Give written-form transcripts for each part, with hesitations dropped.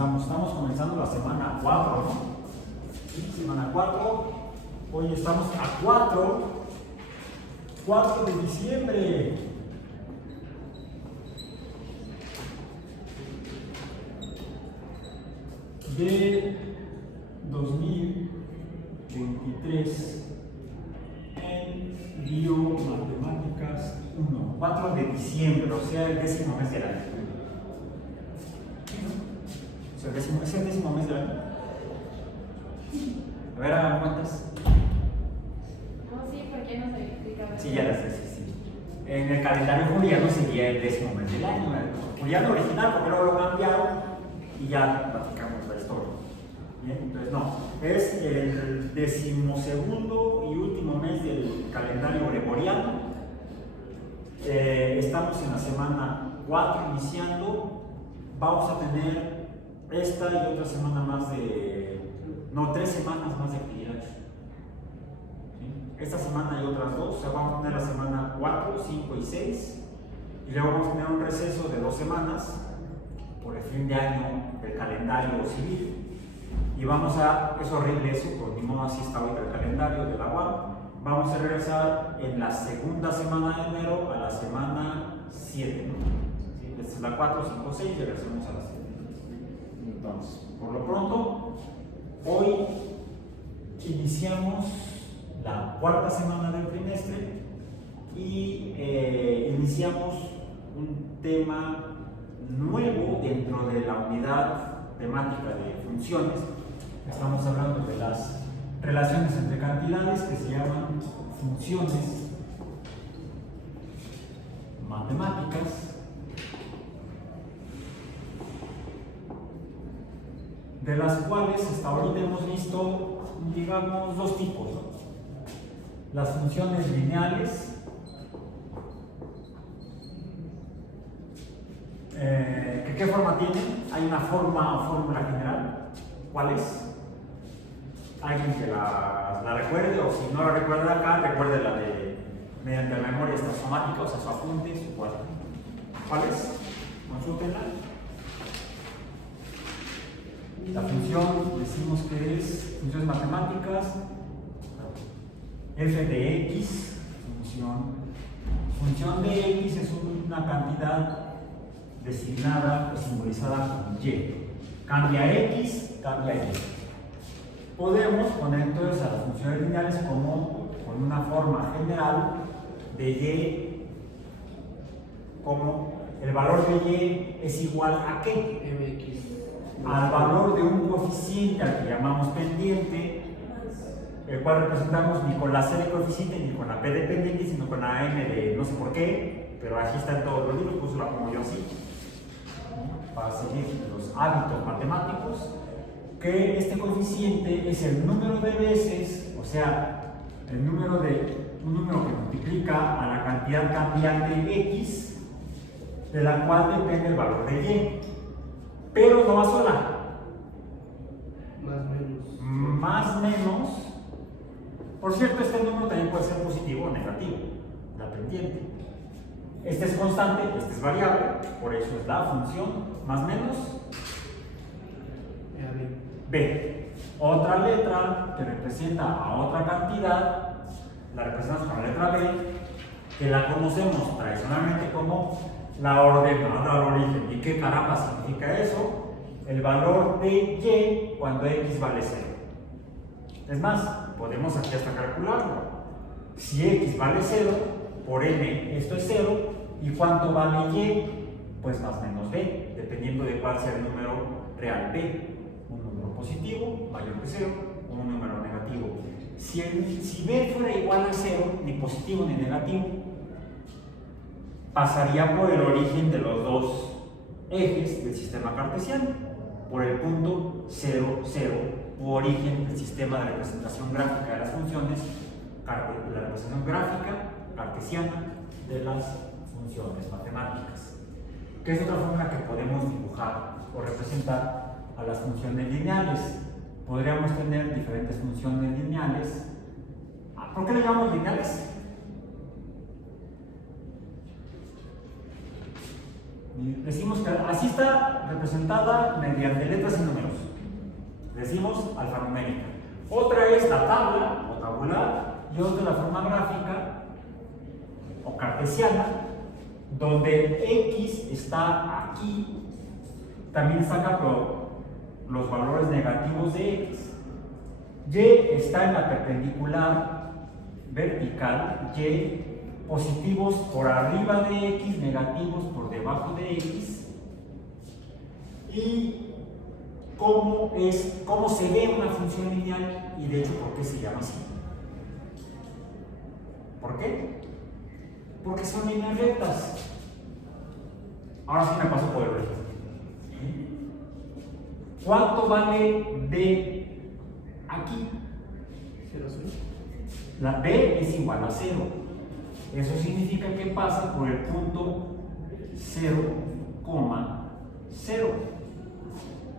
comenzamos. Estamos comenzando la semana 4, ¿no? ¿Sí? Semana 4. Hoy estamos a 4 de diciembre. De 2023 en Biomatemáticas 1. 4 de diciembre, o sea, el 10º mes del año. ¿Es el 10º mes del año? A ver, hagan cuentas. No, sí, ¿por qué no se explica? Sí, ya las sé, sí. En el calendario juliano sería el 10º mes del año. El juliano original, porque luego lo cambiaron y ya platicamos la historia. Bien, entonces no, es el 12º y último mes del calendario gregoriano. Estamos en la semana 4 iniciando. Vamos a tener esta y otra semana más no, 3 semanas más de actividades. ¿Sí? Esta semana y otras 2, o sea, vamos a tener la semana 4, 5 y 6. Y luego vamos a tener un receso de 2 semanas por el fin de año del calendario civil. Y vamos es horrible eso, por ni modo así está ahorita el calendario de la UAM. Vamos a regresar en la segunda semana de enero a la semana 7, ¿no? ¿Sí? Esta es la 4, 5, 6 y regresamos a la 7. Entonces, por lo pronto, hoy iniciamos la 4ª semana del trimestre y iniciamos un tema nuevo dentro de la unidad temática de funciones. Estamos hablando de las relaciones entre cantidades que se llaman funciones matemáticas, de las cuales hasta ahorita hemos visto, digamos, 2 tipos, ¿no? Las funciones lineales, ¿qué forma tienen? Hay una forma o fórmula general. ¿Cuál es? Alguien que la recuerde, o si no la recuerda acá, recuerde la de mediante la memoria somática, o sea, su apunte, su cuadro. ¿Cuál es? Consúltenla. La función, decimos que es funciones matemáticas, f de x, función de x es una cantidad designada o simbolizada con y. Cambia x, cambia y. Podemos poner entonces a las funciones lineales como con una forma general de y, como el valor de y es igual a ¿qué? mx. Al valor de un coeficiente al que llamamos pendiente, el cual representamos ni con la c de coeficiente ni con la p de pendiente, sino con la m de no sé por qué, pero así está en todos los libros, pues la pongo yo así, para seguir los hábitos matemáticos, que este coeficiente es el número de veces, o sea, un número que multiplica a la cantidad cambiante x, de la cual depende el valor de y. Pero no va sola. Más menos. Por cierto, este número también puede ser positivo o negativo, la pendiente. Este es constante, este es variable, por eso es la función más menos b. Otra letra que representa a otra cantidad, la representamos con la letra b, que la conocemos tradicionalmente como la ordenada al origen. ¿Y qué caramba significa eso? El valor de y cuando x vale 0. Es más, podemos aquí hasta calcularlo. Si x vale 0, por n esto es 0, ¿y cuánto vale y? Pues más menos b, dependiendo de cuál sea el número real b. Un número positivo, mayor que 0, o un número negativo. Si b fuera igual a 0, ni positivo ni negativo, pasaría por el origen de los 2 ejes del sistema cartesiano, por el punto 0, 0, u origen del sistema de representación gráfica de las funciones, la representación gráfica cartesiana de las funciones matemáticas, que es otra forma que podemos dibujar o representar a las funciones lineales. Podríamos tener diferentes funciones lineales. ¿Por qué le llamamos lineales? Decimos que así está representada mediante letras y números. Decimos alfanumérica. Otra es la tabla o tabular y otra la forma gráfica o cartesiana, donde X está aquí, también saca los valores negativos de X. Y está en la perpendicular vertical, Y, positivos por arriba de X, negativos por debajo de X. Y cómo se ve una función lineal y de hecho por qué se llama así. ¿Por qué? Porque son líneas rectas. Ahora sí me paso por el resto. ¿Cuánto vale B aquí? 0, 0. La B es igual a 0. Eso significa que pasa por el punto 0,0.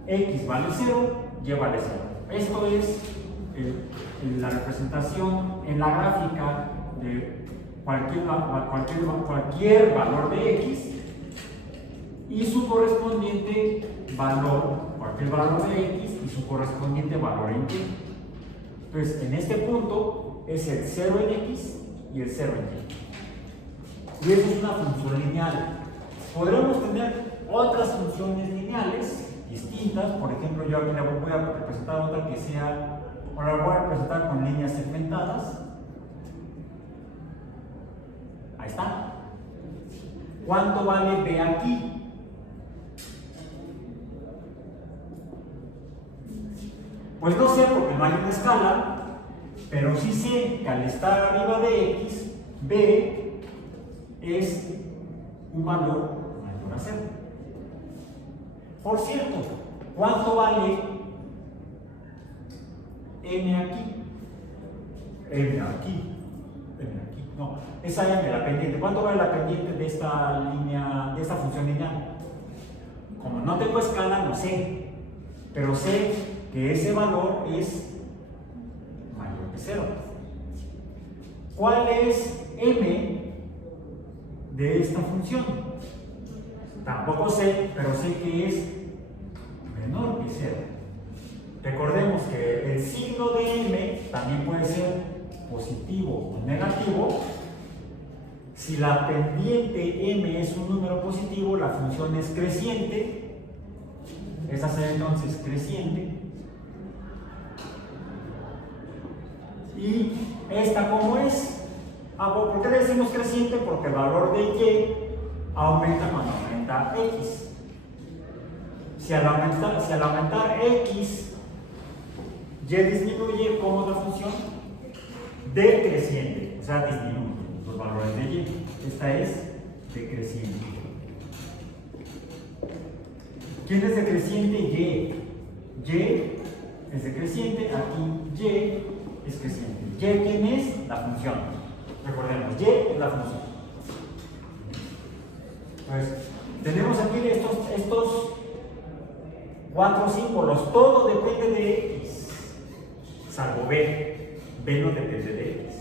X vale 0, Y vale 0. Esto es la representación en la gráfica de cualquier valor de X y su correspondiente valor, cualquier valor de X y su correspondiente valor en Y. Entonces, en este punto es el 0 en X y el 0 en Y. Y eso es una función lineal. Podremos tener otras funciones lineales distintas. Por ejemplo, yo aquí le voy a representar otra que sea, ahora la voy a representar con líneas segmentadas. Ahí está. ¿Cuánto vale B aquí? Pues no sé porque no hay una escala, pero sí sé que al estar arriba de X, B es un valor mayor a 0. Por cierto, ¿cuánto vale M aquí? M aquí. No, esa M, la pendiente. ¿Cuánto vale la pendiente de esta línea, de esta función lineal? Como no tengo escala, no sé, pero sé que ese valor es mayor que 0. ¿Cuál es M de esta función? Tampoco sé, pero sé que es menor que 0. Recordemos que el signo de M también puede ser positivo o negativo. Si la pendiente M es un número positivo, la función es creciente. Esa será entonces creciente. ¿Y esta cómo es? ¿Por qué le decimos creciente? Porque el valor de Y aumenta cuando aumenta X. Si al aumentar X, Y disminuye, ¿cómo es la función? Decreciente, o sea, disminuye los valores de Y. Esta es decreciente. ¿Quién es decreciente? Y. Y es decreciente, aquí Y es creciente. ¿Y quién es? La función. Recordemos, Y es la función. Pues tenemos aquí estos 4 símbolos. Todo depende de X, salvo B. B no depende de X.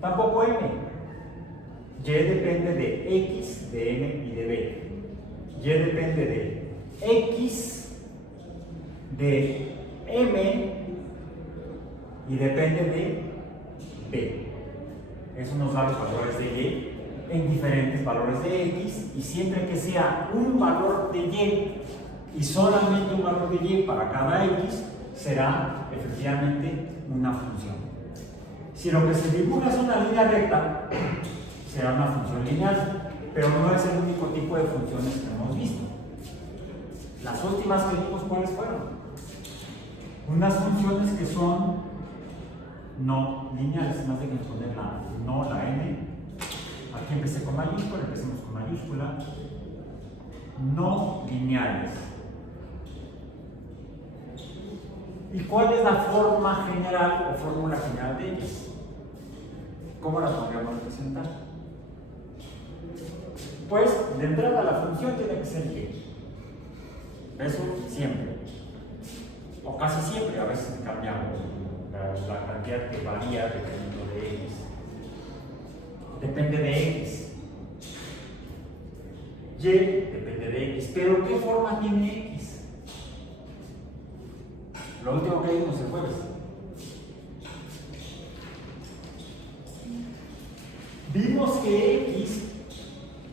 Tampoco M. Y depende de X, de M y de B. Y depende de X, de M y depende de B. Eso nos da los valores de Y en diferentes valores de X, y siempre que sea un valor de Y solamente un valor de Y para cada X, será efectivamente una función. Si lo que se dibuja es una línea recta, será una función lineal, pero no es el único tipo de funciones que hemos visto. Las últimas que vimos, ¿cuáles fueron? Unas funciones que son no lineales. Más de que poner la N. Aquí empecé con mayúscula, empecemos con mayúscula. No lineales. ¿Y cuál es la forma general o fórmula general de X? ¿Cómo la podríamos representar? Pues de entrada la función tiene que ser Y. Eso siempre. O casi siempre, a veces cambiamos la cantidad que varía dependiendo de X. Depende de X. Y depende de X. Pero ¿qué forma tiene X? Lo último que vimos el jueves. Vimos que X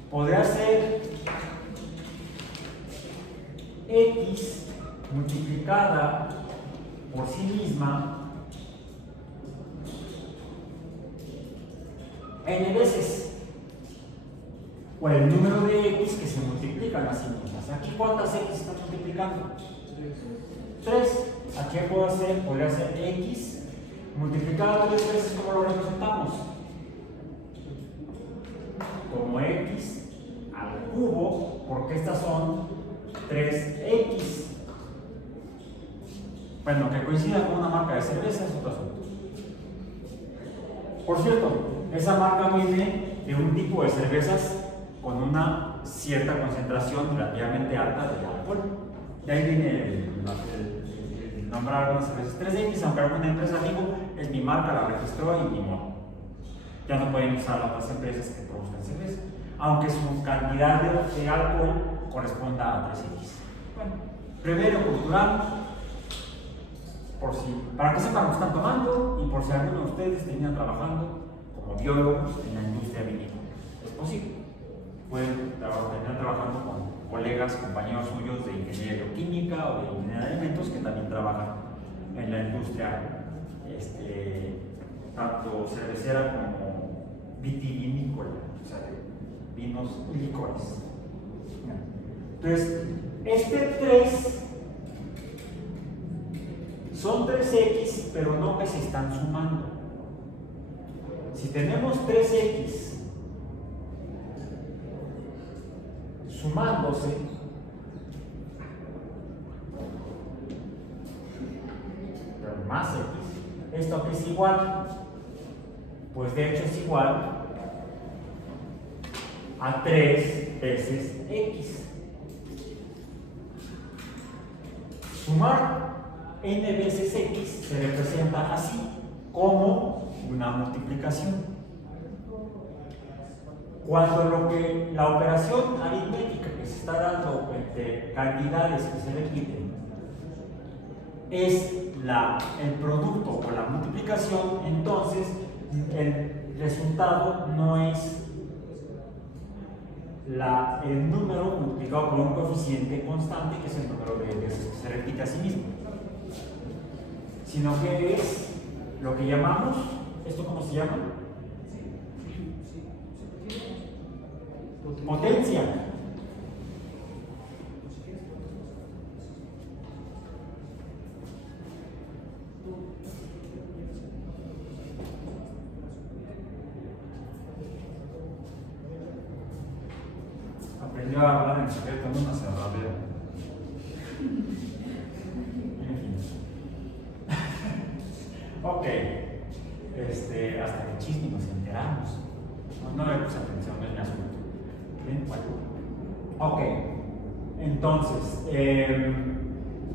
podría ser X multiplicada por sí misma n veces, o el número de X que se multiplican a sí mismas. Aquí, ¿cuántas X están multiplicando? 3. Aquí podría ser X multiplicado 3 veces. ¿Cómo lo representamos? Como X al cubo, porque estas son 3X. Bueno, que coincida con una marca de cerveza es otro asunto. Por cierto, esa marca viene de un tipo de cervezas con una cierta concentración relativamente alta de alcohol. De ahí viene el nombrar algunas cervezas 3X, aunque alguna empresa dijo, es mi marca, la registró y ni modo. Ya no pueden usar otras empresas que produzcan cerveza, aunque su cantidad de alcohol corresponda a 3X. Bueno, primero cultural, para que sepan lo que están tomando y por si alguno de ustedes termina trabajando como biólogos en la industria vinícola. Es posible. Pueden terminar trabajando con colegas, compañeros suyos de ingeniería química o de ingeniería de alimentos que también trabajan en la industria tanto cervecera como vitivinícola, o sea, de vinos y licores. Entonces, este 3 son 3X, pero no que se están sumando. Si tenemos 3X sumándose, pero más X, ¿esto qué es igual? Pues de hecho es igual a 3 veces X. Sumar n veces X se representa así, como una multiplicación. Cuando la operación aritmética que se está dando entre cantidades que se repiten es el producto o la multiplicación, entonces el resultado no es el número multiplicado por un coeficiente constante, que es el número de veces que se repite a sí mismo, sino que es lo que llamamos, ¿esto cómo se llama? Potencia. Aprendió a hablar en secreto en una cerradera. En fin. Ok. Hasta que chisme nos enteramos. No le puse atención, no es mi asunto. Bien, bueno. Ok. Entonces,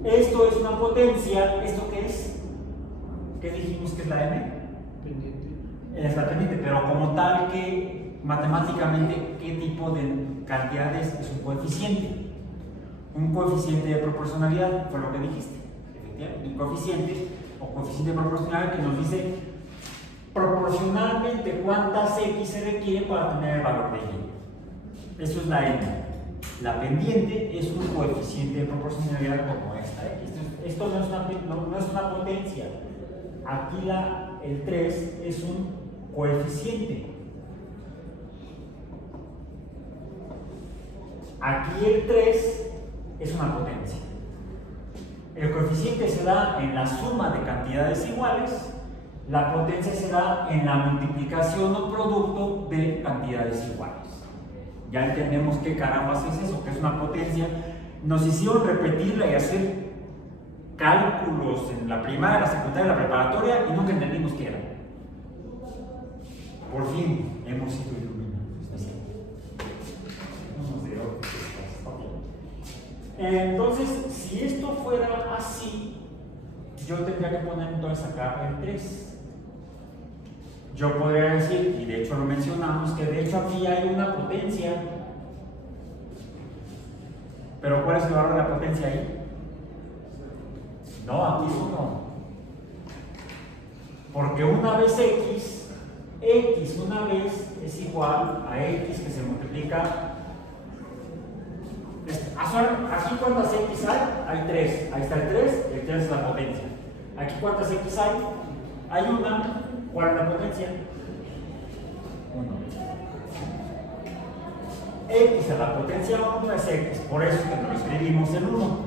esto es una potencia. ¿Esto qué es? ¿Qué dijimos que es la M? Pendiente. Es la pendiente, pero como tal, que matemáticamente, ¿qué tipo de cantidades es un coeficiente? Un coeficiente de proporcionalidad, fue lo que dijiste. Efectivamente, un coeficiente o coeficiente proporcional que nos dice proporcionalmente cuántas X se requiere para tener el valor de Y. Eso es la N. La pendiente es un coeficiente de proporcionalidad como esta X. Esto no es una potencia. Aquí el 3 es un coeficiente. Aquí el 3 es una potencia. El coeficiente se da en la suma de cantidades iguales, la potencia se da en la multiplicación o producto de cantidades iguales. Ya entendemos qué carambas es eso, que es una potencia. Nos hicieron repetirla y hacer cálculos en la primaria, la secundaria, la preparatoria y nunca entendimos qué era. Por fin hemos sido iluminados. Entonces, si esto fuera así, yo tendría que poner entonces acá el 3. Yo podría decir, y de hecho lo mencionamos, que de hecho aquí hay una potencia. Pero ¿cuál es el valor de la potencia ahí? No, aquí es 1. Porque una vez x una vez es igual a x que se multiplica. Aquí ¿cuántas x hay? Hay 3. Ahí está el 3, el 3 es la potencia. Aquí ¿cuántas x hay? Hay una. ¿Cuál es la potencia? 1. X a la potencia 1 es x, por eso es que lo escribimos en 1.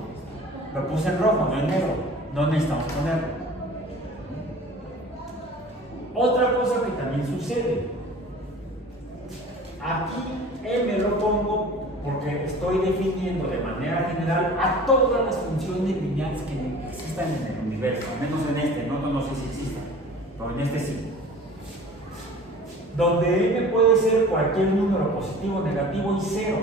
Lo puse en rojo, no en negro. No necesitamos ponerlo. Otra cosa que también sucede. Aquí m lo pongo porque estoy definiendo de manera general a todas las funciones lineales que existan en el universo, al menos en este, no sé si existan, pero en este sí. Donde m puede ser cualquier número positivo, negativo y 0.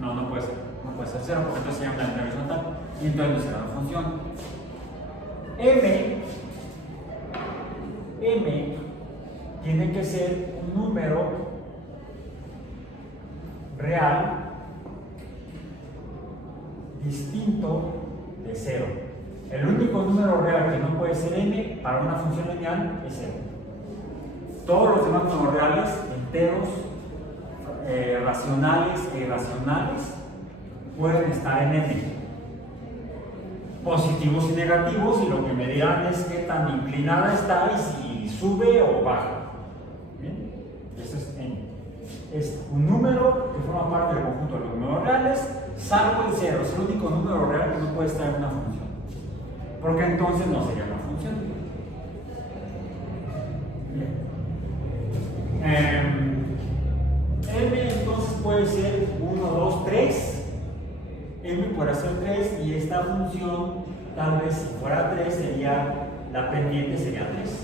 ¿0? No puede ser. No puede ser 0 porque entonces se llama la horizontal y entonces no será una función. M tiene que ser un número real distinto de 0. El único número real que no puede ser m para una función lineal es 0. Todos los demás números reales, enteros, racionales e irracionales, pueden estar en n. Positivos y negativos, y lo que me dirán es qué tan inclinada está y si sube o baja. ¿Bien? Eso es n. Es un número que forma parte del conjunto de los números reales, salvo el 0. Es el único número real que no puede estar en una función. Porque entonces no sería una función. Bien. M entonces puede ser 1, 2, 3. M puede ser 3 y esta función, tal vez si fuera 3, sería la pendiente sería 3.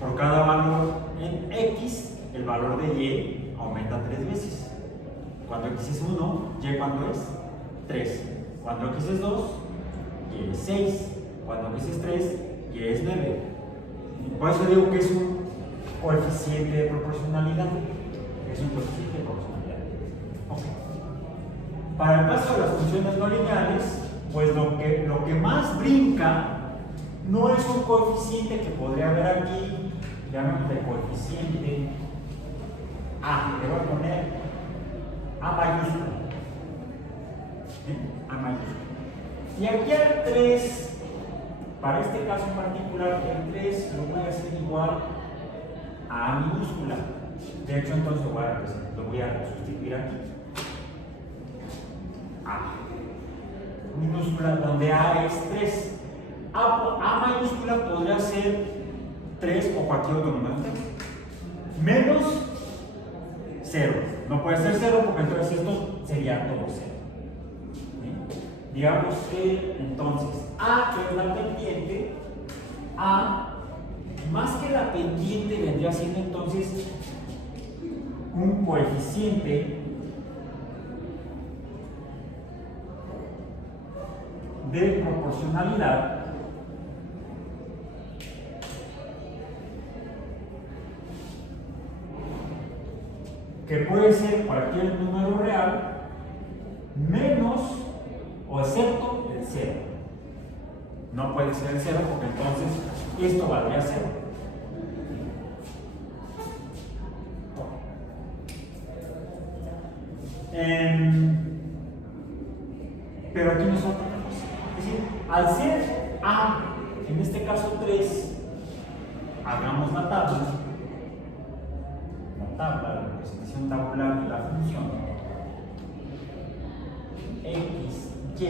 Por cada valor en x, el valor de y aumenta 3 veces. Cuando x es 1, y ¿cuánto es? 3. Cuando x es 2, y es 6. Cuando x es 3, y es 9. Por eso digo que es un coeficiente de proporcionalidad. Es un coeficiente de proporcionalidad. Okay. Para el caso de las funciones no lineales, pues lo que más brinca no es un coeficiente que podría haber aquí, llamémosle coeficiente A, le voy a poner A mayúscula. A mayúscula. Y aquí al 3, para este caso en particular, el 3 lo voy a hacer igual a minúscula. De hecho, entonces lo voy a sustituir aquí. A minúscula, donde A es 3. A mayúscula podría ser 3 o cualquier otro número. Menos 0. No puede ser 0 porque entonces esto sería todo 0. Digamos que entonces A, que es la pendiente, A más que la pendiente vendría siendo entonces un coeficiente de proporcionalidad que puede ser cualquier número real menos o excepto el 0. No puede ser el 0 porque entonces esto valdría 0. Pero aquí nos falta otra cosa. Es decir, al ser A, en este caso 3, hagamos la tabla de representación tabular de la función x, y,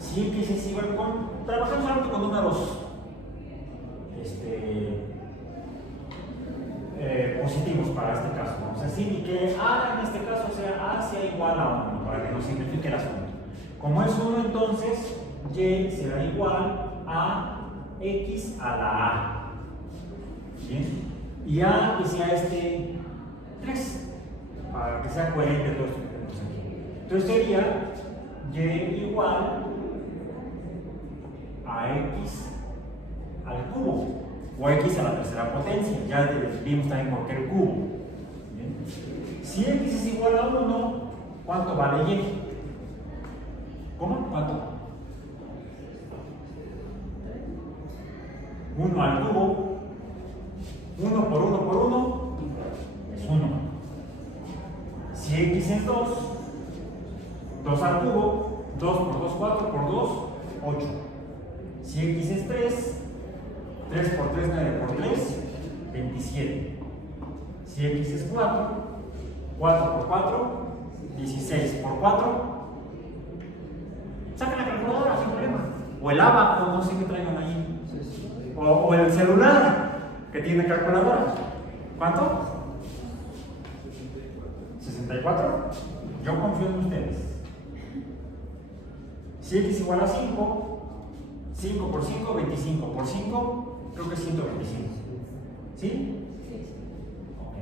si x es igual con, trabajamos ahora con números positivos para este caso, vamos a decir, y que A en este caso sea igual a 1, para que nos simplifique el asunto. Como es 1, entonces y será igual a x a la A. ¿Bien? Y A que sea 3, para que sea coherente todo esto que tenemos aquí. Entonces sería y igual a x al cubo, o x a la tercera potencia. Ya vimos también por qué el cubo. ¿Bien? Si x es igual a 1, ¿Cuánto vale y? ¿Cómo? ¿Cuánto? 1 al cubo. 1 por 1 por 1 es 1. Si x es 2, 2 al cubo, 2 por 2, 4 por 2, 8. Si x es 3, 3 por 3, 9 por 3, 27. Si x es 4, 4 por 4, 16 por 4. Saca la calculadora sin problema. O el abaco, no sé qué traigan ahí. O el celular que tiene calculadora. ¿Cuánto? 64. Yo confío en ustedes. Si x igual a 5, 5 por 5, 25 por 5, creo que es 125. ¿Sí? Sí. Ok.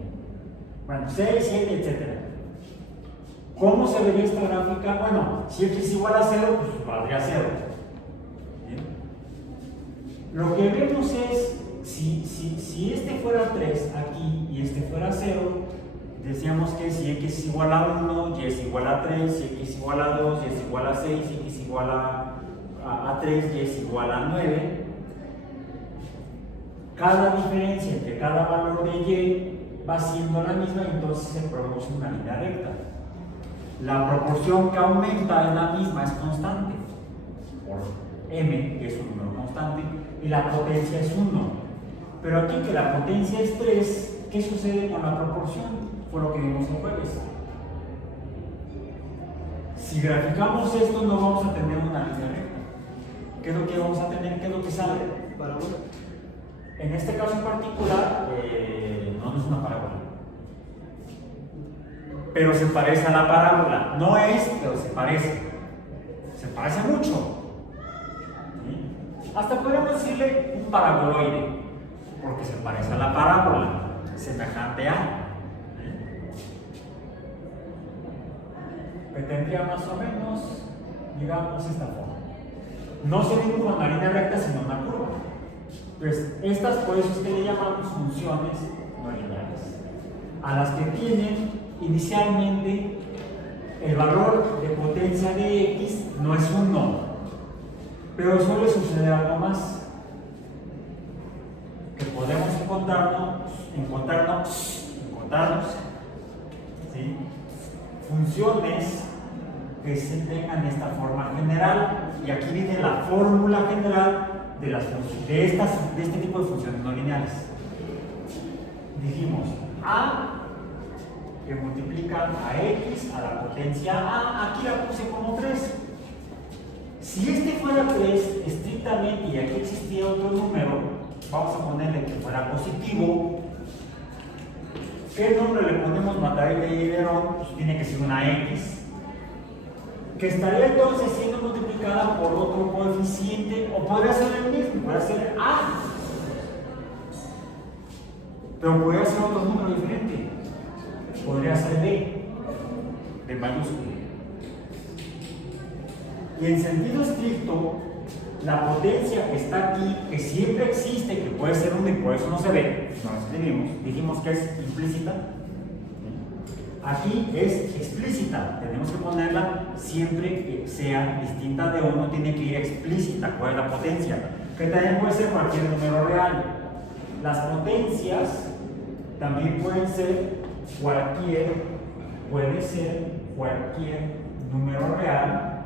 Bueno, 6, 7, etc. ¿Cómo se vería esta gráfica? Bueno, si x es igual a 0, pues valdría 0. ¿Bien? Lo que vemos es, si este fuera 3 aquí y este fuera 0, decíamos que si x es igual a 1, y es igual a 3, si x es igual a 2, y es igual a 6, y x es igual a 3, y es igual a 9. Cada diferencia entre cada valor de y va siendo la misma y entonces se produce una línea recta. La proporción que aumenta es la misma, es constante, por m, que es un número constante, y la potencia es 1. Pero aquí que la potencia es 3, ¿qué sucede con la proporción? Fue lo que vimos el jueves. Si graficamos esto, no vamos a tener una línea recta. ¿Qué es lo que vamos a tener? ¿Qué es lo que sale? Parábola. En este caso en particular, no es una parábola. Pero se parece a la parábola. No es, pero se parece. Se parece mucho. ¿Sí? Hasta podríamos decirle un paraboloide, porque se parece a la parábola, semejante a. Que tendría más o menos, digamos, esta forma. No se dibuja una línea recta, sino una curva. Pues estas, por eso es que le llamamos funciones no lineales, a las que tienen inicialmente el valor de potencia de x no es 1, pero suele suceder algo más, que podemos encontrarnos ¿sí? Funciones que se tengan esta forma general, y aquí viene la fórmula general de las funciones, de este tipo de funciones no lineales. Dijimos a que multiplica a x a la potencia a, aquí la puse como 3. Si este fuera 3 estrictamente y aquí existía otro número, vamos a ponerle que fuera positivo. ¿Qué nombre le ponemos Matarel de Iberón? Pues tiene que ser una x, que estaría entonces siendo multiplicada por otro coeficiente, o podría ser el mismo, podría ser a, pero podría ser otro número diferente, podría ser b, de mayúscula. Y en sentido estricto, la potencia que está aquí, que siempre existe, que puede ser 1 y por eso no se ve, no la escribimos, dijimos que es implícita. Aquí es explícita, tenemos que ponerla siempre que sea distinta de 1, tiene que ir explícita. ¿Cuál es la potencia? Que también puede ser cualquier número real. Las potencias también pueden ser cualquier número real,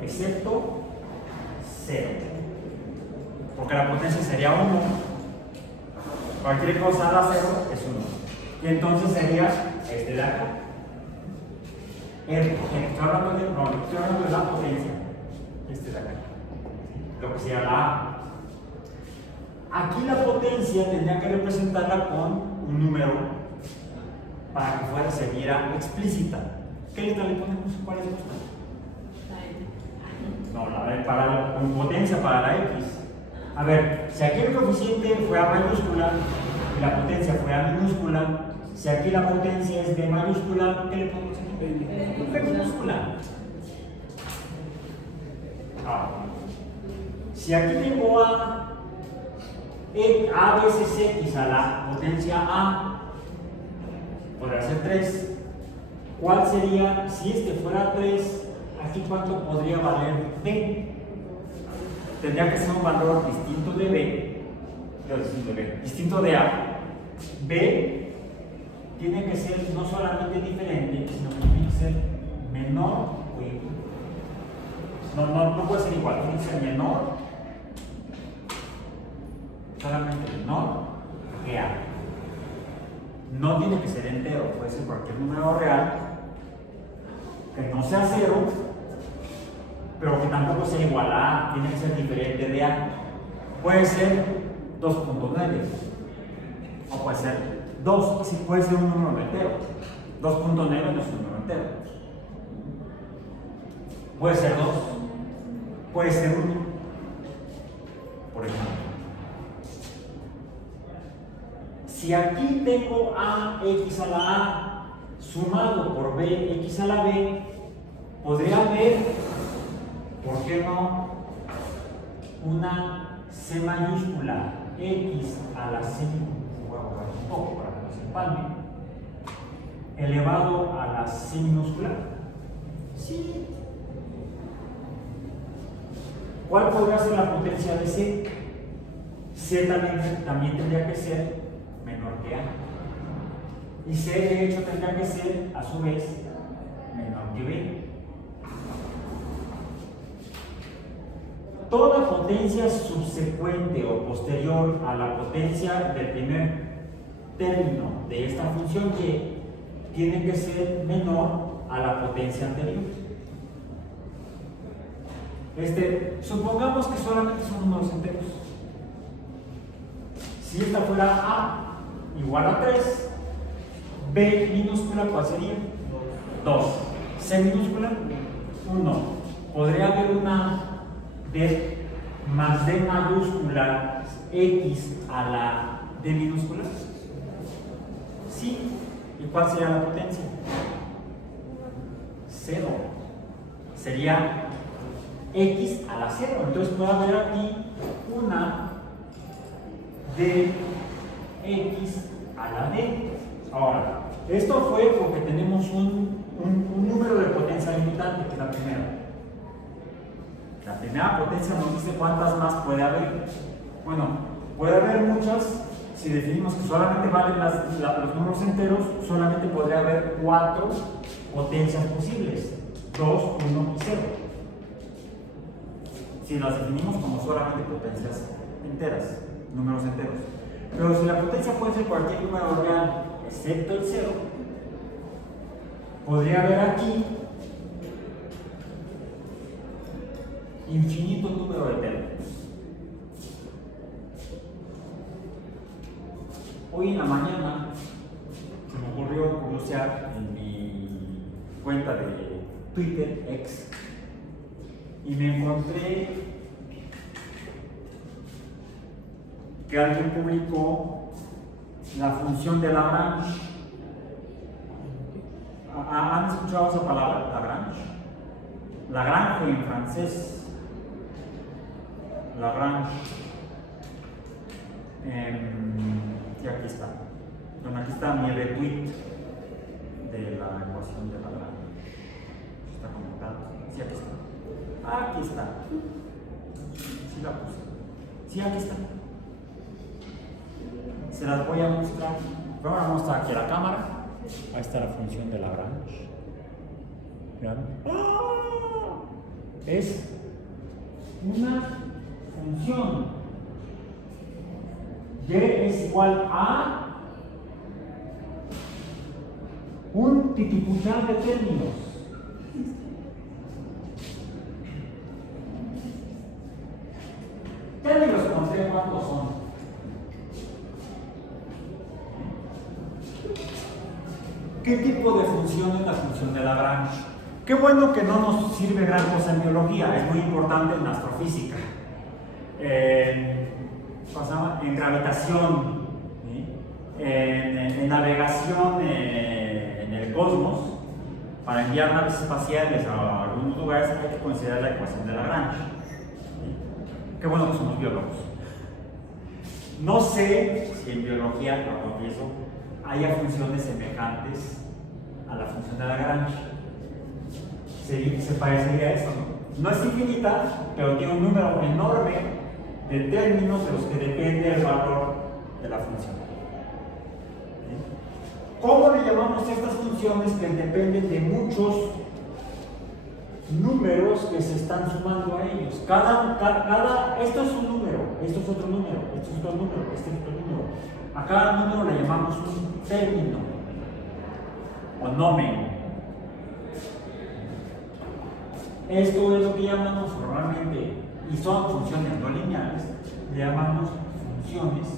excepto 0, porque la potencia sería 1, cualquier cosa a la 0 es 1. Y entonces sería este de acá. Estoy hablando de la potencia. Este de acá. Lo que sea la A. Aquí la potencia tendría que representarla con un número para que se viera explícita. ¿Qué letra le ponemos? ¿Cuál es esta? No, con potencia para la X. A ver, si aquí el coeficiente fue a mayúscula y la potencia fue a minúscula, si aquí la potencia es de mayúscula, ¿qué le ponemos aquí? B minúscula. Si aquí tengo a veces x a la potencia a, podrá ser 3. ¿cuál sería, si este fuera 3, aquí cuánto podría valer B? Tendría que ser un valor distinto de B, distinto de A. B tiene que ser no solamente diferente, sino que tiene que ser menor o igual. No puede ser igual, tiene que ser menor, solamente menor que A. No tiene que ser entero, puede ser cualquier número real que no sea 0, pero que tampoco sea igual a A, tiene que ser diferente de A. Puede ser 2.9, o puede ser 2, sí, puede ser un número entero. 2.9 no es un número entero. Puede ser 2, puede ser 1, por ejemplo. Si aquí tengo AX a la A sumado por BX a la B, podría haber, ¿por qué no?, una C mayúscula X a la C, voy a borrar un poco para que no se empalme, elevado a la C minúscula. Sí. ¿Cuál podría ser la potencia de C? C también tendría que ser menor que A. Y C de hecho tendría que ser a su vez menor que B. Toda potencia subsecuente o posterior a la potencia del primer término de esta función y tiene que ser menor a la potencia anterior. Supongamos que solamente son números enteros. Si esta fuera A igual a 3, B minúscula, ¿cuál sería? 2. C minúscula, 1. ¿Podría haber una D más D mayúscula X a la D minúscula? Sí. ¿Y cuál sería la potencia? 0. Sería X a la 0. Entonces puede haber aquí una de X a la D. Ahora, esto fue porque tenemos un número de potencia limitante, que es la primera. La primera potencia nos dice cuántas más puede haber. Bueno, puede haber muchas. Si definimos que solamente valen los números enteros, solamente podría haber 4 potencias posibles: 2, 1 y 0. Si las definimos como solamente potencias enteras, números enteros. Pero si la potencia puede ser cualquier número real excepto el 0, podría haber aquí infinito número de términos. Hoy en la mañana se me ocurrió curiosear en mi cuenta de Twitter, X, y me encontré que alguien publicó la función de Lagrange. ¿Han escuchado esa palabra, Lagrange? Lagrange en francés. Lagrange. Y aquí está. Bueno, aquí está mi retweet de la ecuación de Lagrange. ¿Está conectado? Sí, aquí está. Aquí está. Sí la puse. Sí, aquí está. Se las voy a mostrar. Voy a mostrar aquí a la cámara. Ahí está la función de Lagrange. ¿Vieron? Es una función. Y es igual a un titipuchal de términos. Términos con C, ¿cuántos son? ¿Qué tipo de función es la función de Lagrange? Qué bueno que no nos sirve gran cosa en biología, es muy importante en astrofísica. En gravitación, ¿sí? en navegación en el cosmos, para enviar naves espaciales a algunos lugares hay que considerar la ecuación de Lagrange. ¿Sí? Qué bueno que somos biólogos. No sé si en biología, cuando empiezo, haya funciones semejantes a la función de Lagrange. Se parecería a esto, ¿no? No es infinita, pero tiene un número enorme de términos de los que depende el valor de la función. ¿Cómo le llamamos a estas funciones que dependen de muchos números que se están sumando a ellos? Esto es un número, esto es otro número, esto es otro número, este es otro número. A cada número le llamamos un término o nomen. Esto es lo que llamamos normalmente, y son funciones no lineales, le llamamos funciones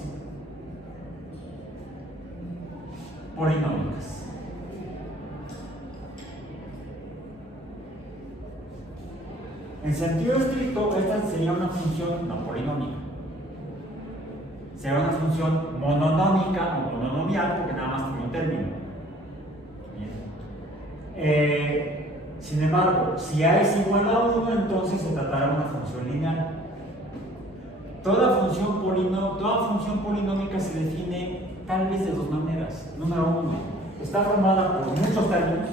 polinómicas. En sentido estricto, esta sería una función no polinómica. Sería una función mononómica o mononomial porque nada más tiene un término. Sin embargo, si A es igual a 1, entonces se tratará de una función lineal. Toda función polinómica se define tal vez de dos maneras. Número 1, está formada por muchos términos.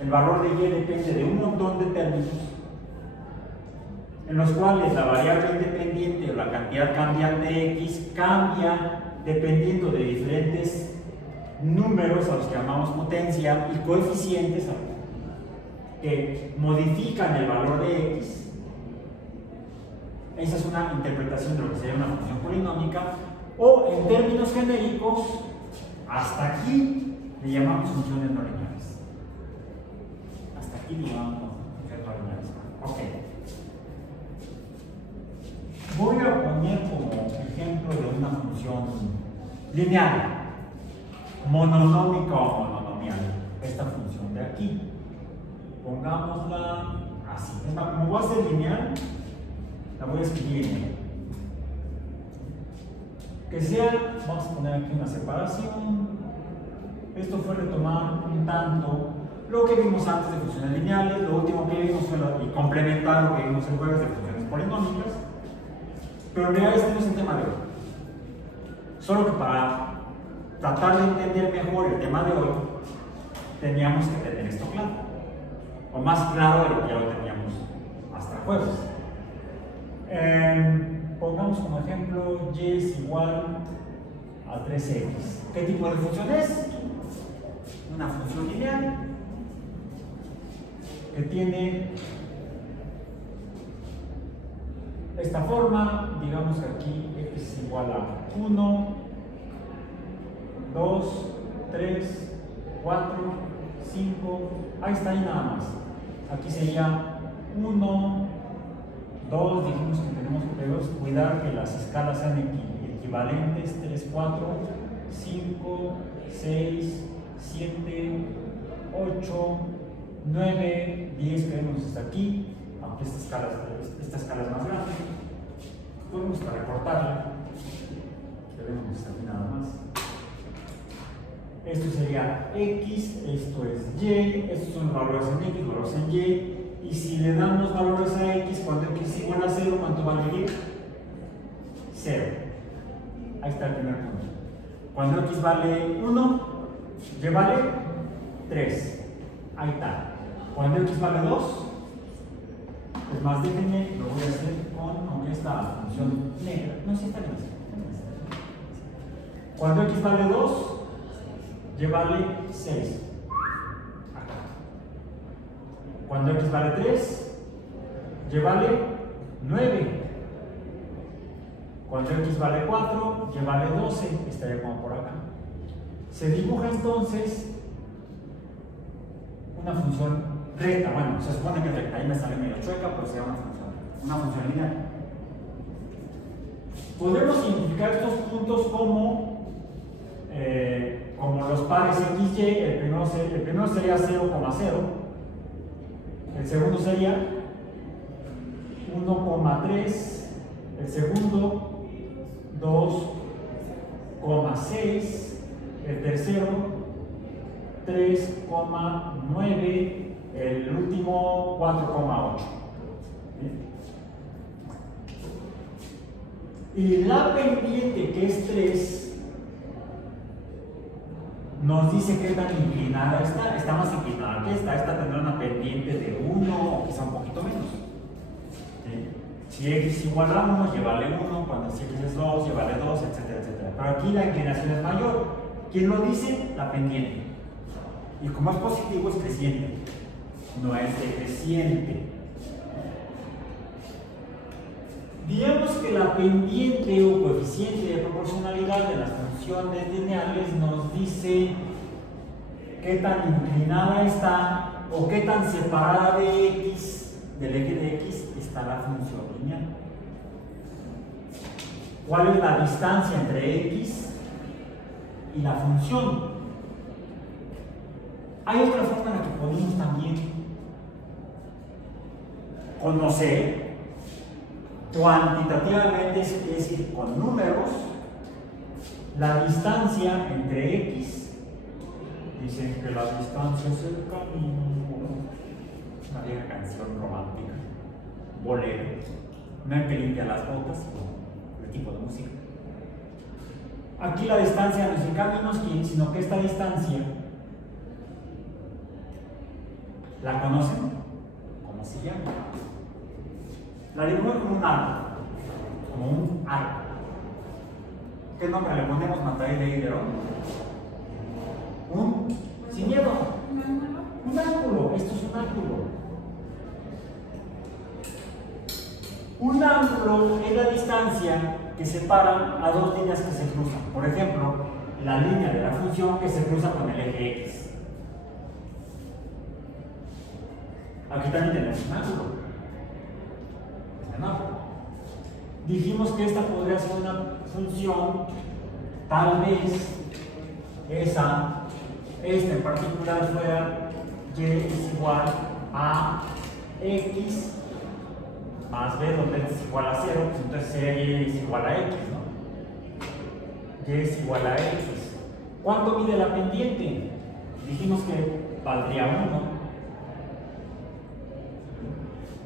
El valor de Y depende de un montón de términos, en los cuales la variable independiente o la cantidad cambiante de X cambia dependiendo de diferentes números a los que llamamos potencia y coeficientes que modifican el valor de X. Esa es una interpretación de lo que sería una función polinómica, o en términos genéricos, hasta aquí le llamamos funciones no lineales. Hasta aquí le llamamos funciones no lineales. Ok. Voy a poner como ejemplo de una función lineal, mononómica o mononomial, esta función de aquí. Pongámosla así. Como va a ser lineal, la voy a escribir lineal. Que sea, vamos a poner aquí una separación. Esto fue retomar un tanto lo que vimos antes de funciones lineales. Lo último que vimos fue y complementar lo que vimos el jueves de funciones polinómicas. Pero mira, este no es el tema de hoy. Solo que para tratar de entender mejor el tema de hoy, teníamos que tener esto claro. O más claro de lo que ya lo teníamos hasta el jueves. Pongamos como ejemplo Y es igual a 3x. ¿Qué tipo de función es? Una función lineal que tiene esta forma. Digamos que aquí x es igual a 1, 2, 3, 4, 5. Ahí está, ahí nada más. Aquí sería 1, 2, dijimos que tenemos que cuidar que las escalas sean equivalentes, 3, 4, 5, 6, 7, 8, 9, 10, queremos hasta aquí, aunque esta escala es más grande. Podemos recortarla, queremos hasta aquí nada más. Esto sería X, esto es Y, estos son valores en X, valores en Y. Y si le damos valores a X, cuando X es igual a 0, ¿cuánto va a medir? 0. Ahí está el primer punto. Cuando X vale 1, Y vale 3. Ahí está. Cuando X vale 2, es más, déjenme, lo voy a hacer con esta función negra. No, sí está bien. Cuando X vale 2, Y vale 6. Cuando X vale 3, Y vale 9. Cuando X vale 4, Y vale 12. Estaría como por acá. Se dibuja entonces una función recta. Bueno, se supone que es recta. Ahí me sale medio chueca, pero sería una función lineal. Podemos identificar estos puntos como los pares XY. El primero sería 0,0. El segundo sería 1,3, el segundo 2,6, el tercero 3,9, el último 4,8. Y la pendiente, que es 3, nos dice qué tan inclinada está. Está más inclinada que esta tendrá una pendiente de 1 o quizá un poquito menos. ¿Sí? Si x igual a 1, llévale 1, cuando si x es 2, llévale 2, etcétera, etcétera. Pero aquí la inclinación es mayor. ¿Quién lo dice? La pendiente. Y como es positivo, es creciente, no es decreciente. Digamos que la pendiente o coeficiente de proporcionalidad de las funciones lineales nos dice qué tan inclinada está o qué tan separada de x, del eje de x, está la función lineal. ¿Cuál es la distancia entre x y la función? Hay otra forma en la que podemos también conocer cuantitativamente, es decir, con números, la distancia entre x. Dicen que la distancia es el camino. Una vieja canción romántica, bolero. No hay que limpiar las botas, el tipo de música. Aquí la distancia no es el camino, sino que esta distancia, ¿la conocen? ¿Cómo se llama? La dibujamos como un arco. Como un arco. ¿Qué nombre le ponemos, Natalia de Higuerón? Sin miedo. Un ángulo. Esto es un ángulo. Un ángulo es la distancia que separa a dos líneas que se cruzan. Por ejemplo, la línea de la función que se cruza con el eje x. Aquí también tenemos un ángulo. Es menor. Dijimos que esta podría ser una función, tal vez esta en particular fuera y es igual a x más b, donde es igual a 0, pues entonces sería y es igual a x, ¿no? Y es igual a x. ¿Cuánto mide la pendiente? Dijimos que valdría 1.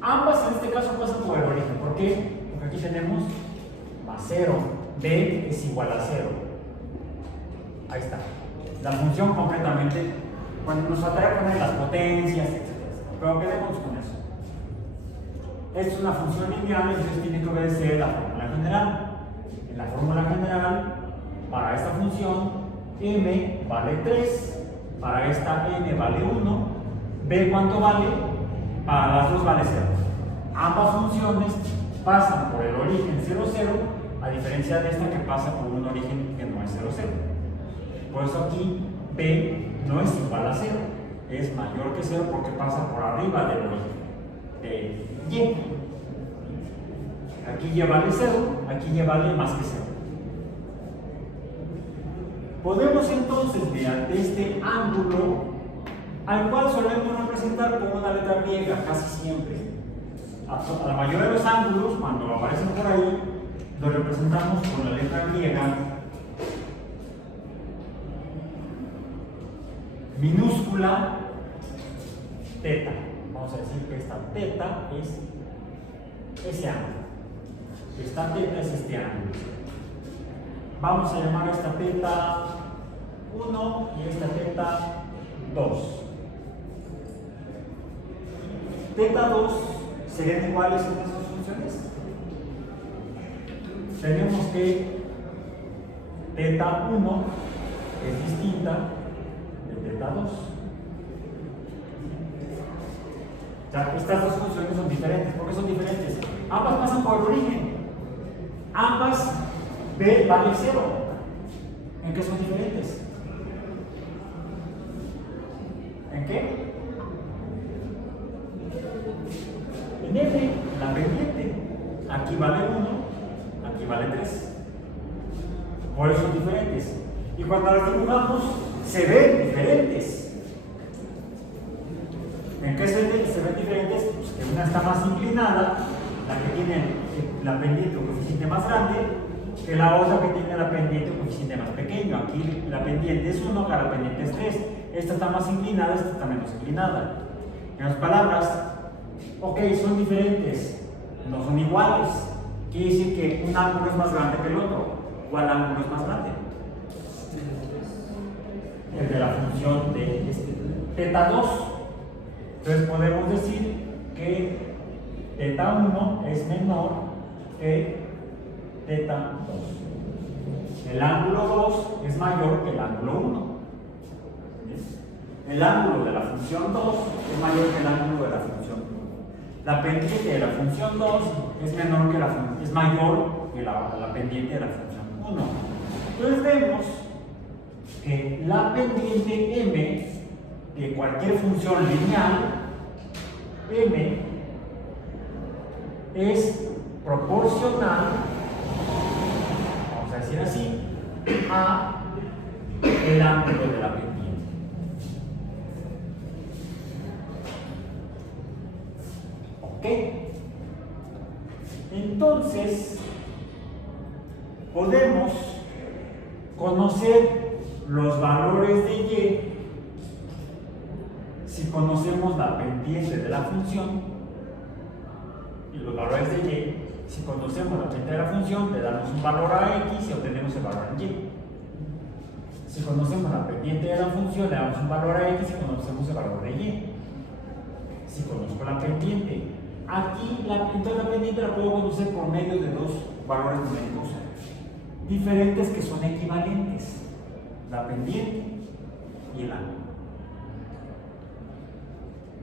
Ambas en este caso pasan por el origen. ¿Por qué? Porque aquí tenemos más 0. B es igual a 0. Ahí está. La función concretamente, cuando nos atrae a poner las potencias, etc. Pero quedemos con eso. Esta es una función lineal, entonces tiene que obedecer la fórmula general. En la fórmula general, para esta función, m vale 3, para esta m vale 1, b ¿cuánto vale? Para las dos vale 0. Ambas funciones pasan por el origen 0, 0, a diferencia de esta que pasa por un origen que no es 0, 0. Por eso aquí b no es igual a 0, es mayor que 0 porque pasa por arriba del origen de y. Aquí y vale 0, aquí y vale más que 0. Podemos entonces, mediante este ángulo, al cual solemos representar con una letra griega casi siempre. A la mayoría de los ángulos, cuando aparecen por ahí, lo representamos con la letra griega minúscula teta. Vamos a decir que esta teta es ese ángulo. Esta teta es este ángulo. Vamos a llamar a esta teta 1 y esta teta 2. Teta 2 serían iguales en estas funciones. Tenemos que teta 1 es distinta de teta 2. O sea, estas dos funciones son diferentes. ¿Por qué son diferentes? Ambas pasan por el origen. Ambas b vale 0. ¿En qué son diferentes? ¿En qué? En f, la pendiente. Aquí vale 1, aquí vale 3. Por eso son diferentes. Y cuando las dibujamos, se ven diferentes. ¿En qué se ven diferentes? Pues que una está más inclinada, la que tiene la pendiente o coeficiente más grande, que la otra que tiene la pendiente o coeficiente más pequeño. Aquí la pendiente es 1, acá la pendiente es 3. Esta está más inclinada, esta está menos inclinada. En otras palabras, ok, son diferentes, no son iguales. Quiere decir que un ángulo es más grande que el otro. ¿Cuál ángulo es más grande? que de la función de teta 2. Entonces podemos decir que teta 1 es menor que teta 2. El ángulo 2 es mayor que el ángulo 1. El ángulo de la función 2 es mayor que el ángulo de la función 1. La pendiente de la función 2 es mayor que la pendiente de la función 1. Entonces vemos que la pendiente m de cualquier función lineal m es proporcional, vamos a decir así, a el ángulo de la pendiente. ¿Ok? Entonces, podemos conocer los valores de y si conocemos la pendiente de la función, y los valores de y, si conocemos la pendiente de la función, le damos un valor a x y obtenemos el valor en y. Si conocemos la pendiente de la función, le damos un valor a x y conocemos el valor de y. Si conozco la pendiente, aquí entonces la pendiente la puedo conocer por medio de dos valores numéricos diferentes que son equivalentes: la pendiente y el ángulo.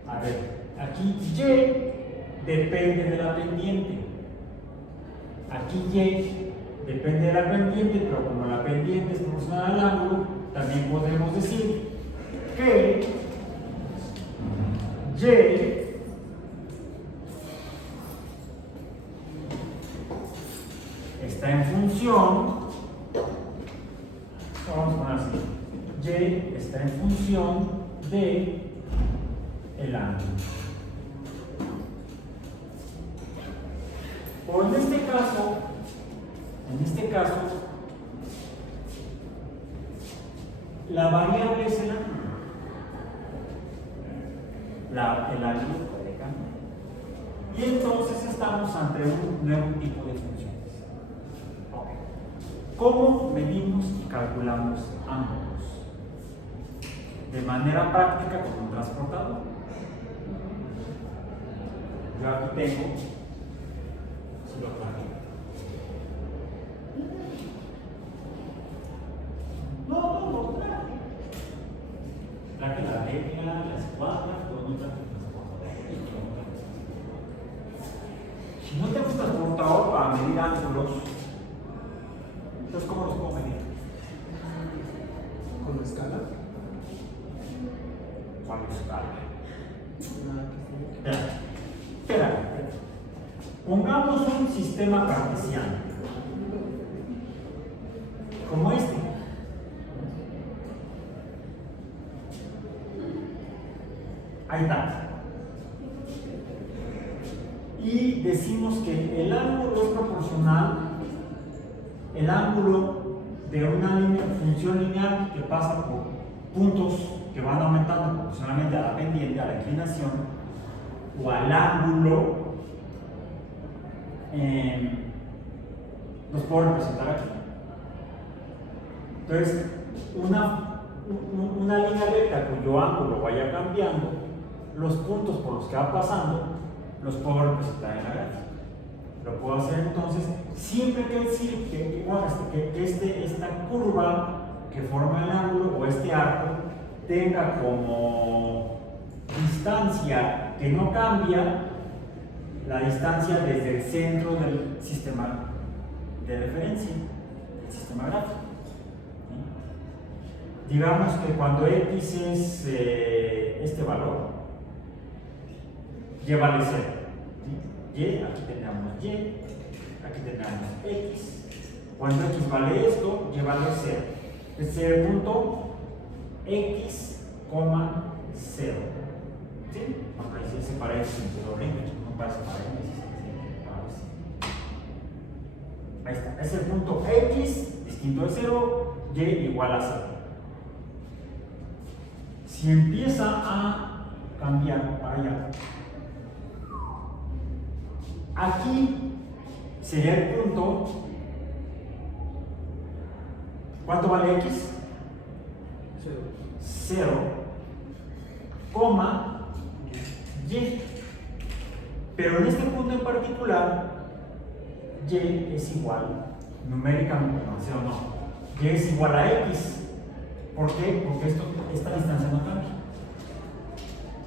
A ver, aquí y depende de la pendiente. Aquí y depende de la pendiente, pero como la pendiente es proporcional al ángulo, también podemos decir que y está en función, vamos a poner así, y está en función de el ángulo. O en este caso, la variable es el ángulo. El ángulo puede cambiar. Y entonces estamos ante un nuevo tipo de funciones. ¿Cómo medimos y calculamos ángulos? De manera práctica con un transportador. Yo aquí tengo, si lo traje. No, traje. Traje la regla, la escuadra, todo no traje el transportador. Si no tengo un transportador para medir ángulos, entonces ¿cómo los puedo medir? ¿Con la escala? ¿Cuál escala? Espera. Pongamos un sistema cartesiano como este. Ahí está. Y decimos que el ángulo es proporcional, el ángulo de una función lineal que pasa por puntos que van aumentando proporcionalmente a la pendiente, a la inclinación, o al ángulo, los puedo representar aquí. Entonces, una línea recta cuyo ángulo vaya cambiando, los puntos por los que va pasando, los puedo representar en la gráfica. Lo puedo hacer entonces, siempre que decir que esta curva que forma el ángulo o este arco tenga como distancia que no cambia la distancia desde el centro del sistema de referencia, del sistema gráfico. ¿Sí? Digamos que cuando x es este valor, y vale 0. ¿Sí? Y, aquí tenemos y, aquí tenemos x. Cuando x vale esto, y vale 0. Es el punto x, 0. ¿Sí? Aunque ahí se separa x en doble, no para separar x. Ahí está. Es el punto x distinto de 0, y igual a 0. Si empieza a cambiar para allá, aquí sería el punto. ¿Cuánto vale x? 0. 0, coma, y. Pero en este punto en particular, y es igual, numéricamente, no, 0 no, y es igual a x. ¿Por qué? Porque esta distancia no cambia.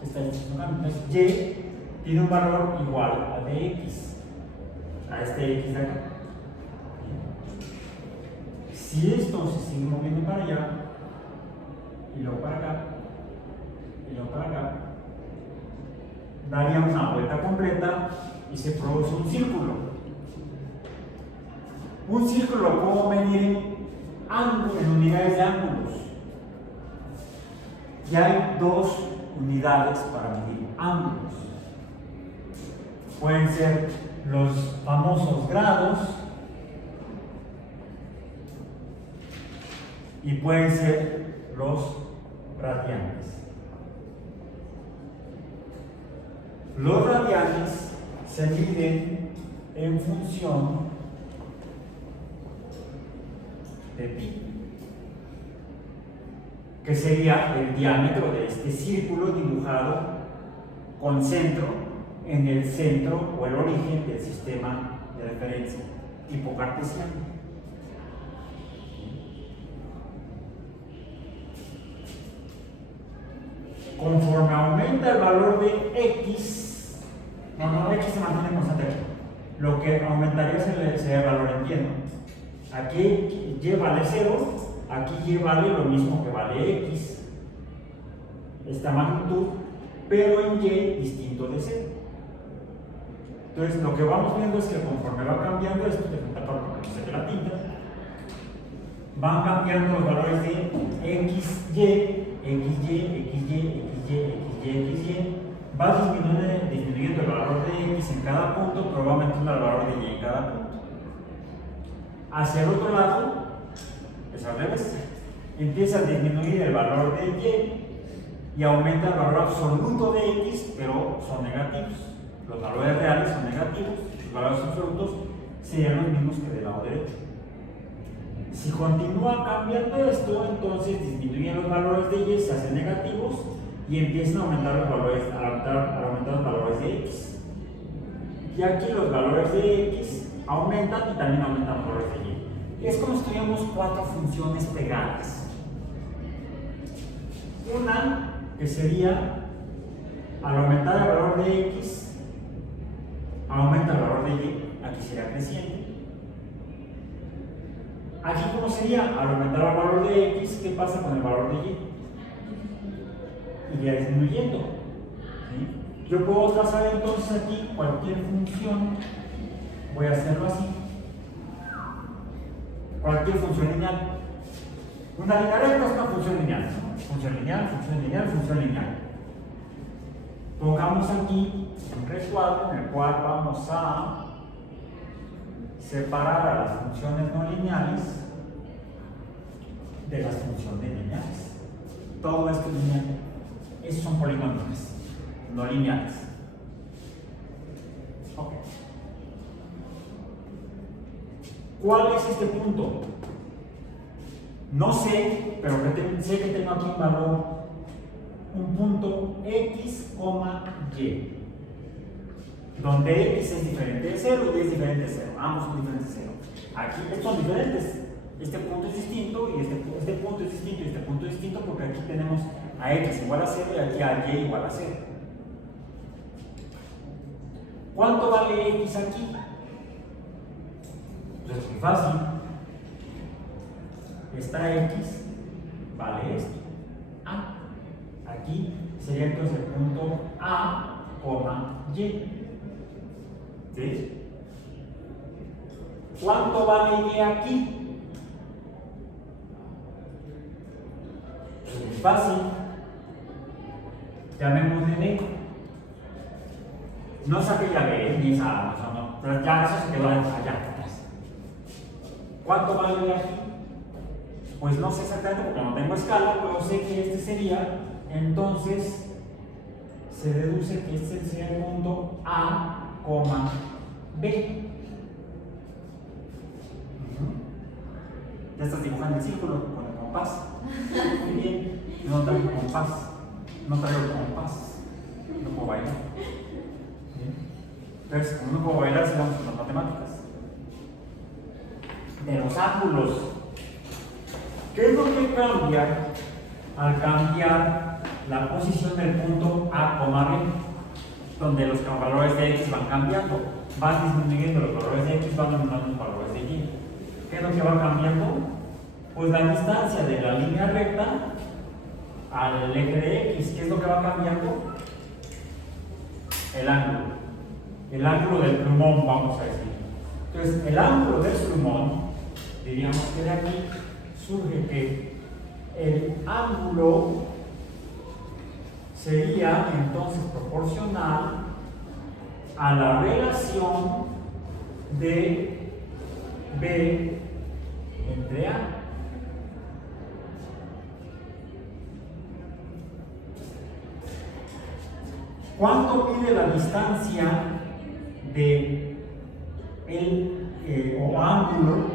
Esta distancia no cambia. Entonces, y tiene un valor igual a dx, a este x de acá. Si esto se sigue moviendo para allá, y luego para acá, y luego para acá, daría una vuelta completa y se produce un círculo. Un círculo lo puedo medir en unidades de ángulos. Y hay dos unidades para medir ángulos. Pueden ser los famosos grados y pueden ser los radianes. Los radianes se miden en función de pi, que sería el diámetro de este círculo dibujado con centro en el centro o el origen del sistema de referencia tipo cartesiano. Conforme aumenta el valor de x, x se mantiene constante. Lo que aumentaría sería el valor en y. Aquí y vale 0, aquí y vale lo mismo que vale x, esta magnitud, pero en y distinto de 0. Entonces lo que vamos viendo es que conforme va cambiando esto, porque no se ve la tinta, van cambiando los valores de xy, va disminuyendo el valor de x en cada punto, pero va aumentando el valor de y en cada punto. Hacia el otro lado, es al revés, empieza a disminuir el valor de y aumenta el valor absoluto de x, pero son negativos. Los valores reales son negativos, los valores absolutos serían los mismos que del lado derecho. Si continúa cambiando esto, entonces disminuyen los valores de y, se hacen negativos y empiezan a aumentar los valores, al aumentar los valores de x. Y aquí los valores de x aumentan y también aumentan los valores de y. Es como si tuviéramos 4 funciones pegadas. Una que sería, al aumentar el valor de x, aumenta el valor de y, aquí sería creciente. Aquí, ¿cómo sería? Al aumentar el valor de x, ¿qué pasa con el valor de y? Iría disminuyendo. ¿Sí? Yo puedo trazar entonces aquí cualquier función, voy a hacerlo así, cualquier función lineal. Una línea recta es una función lineal, ¿no? Función lineal, función lineal, función lineal. Pongamos aquí un recuadro en el cual vamos a separar a las funciones no lineales de las funciones lineales. Todo esto es lineal. Esos son polinomios no lineales. Okay. ¿Cuál es este punto? No sé, pero sé que tengo aquí un valor, un punto x, y, donde x es diferente de 0 y y es diferente de 0. Ambos son diferentes de 0. Aquí estos son diferentes. Este punto es distinto y este punto es distinto y este punto es distinto porque aquí tenemos a x igual a 0 y aquí a y igual a 0. ¿Cuánto vale x aquí? Pues es muy fácil. Esta x vale esto, a. Aquí sería entonces el punto a, y. ¿Sí? ¿Cuánto vale y aquí? Pues muy fácil. Llamémosle b. No saqué ya b ni esa, no, pero ya eso se quedó allá atrás. ¿Cuánto vale b aquí? Pues no sé exactamente porque no tengo escala, pero sé que este sería, entonces se deduce que este sería el punto A, B. Ya estás dibujando el círculo con el compás. Muy bien. no traigo compás, no traigo compás, no puedo bailar. ¿Sí? Entonces, como no puedo bailar, sigamos con las matemáticas. De los ángulos, ¿qué es lo que cambia al cambiar la posición del punto A, B, donde los valores de X van cambiando? Van disminuyendo los valores de X, van aumentando los valores de Y. ¿Qué es lo que va cambiando? Pues la distancia de la línea recta al eje de X. ¿Qué es lo que va cambiando? El ángulo. El ángulo del plumón, vamos a decir. Entonces, el ángulo del plumón, diríamos que de aquí surge que el ángulo sería entonces proporcional a la relación de B entre A. ¿Cuánto mide la distancia de o ángulo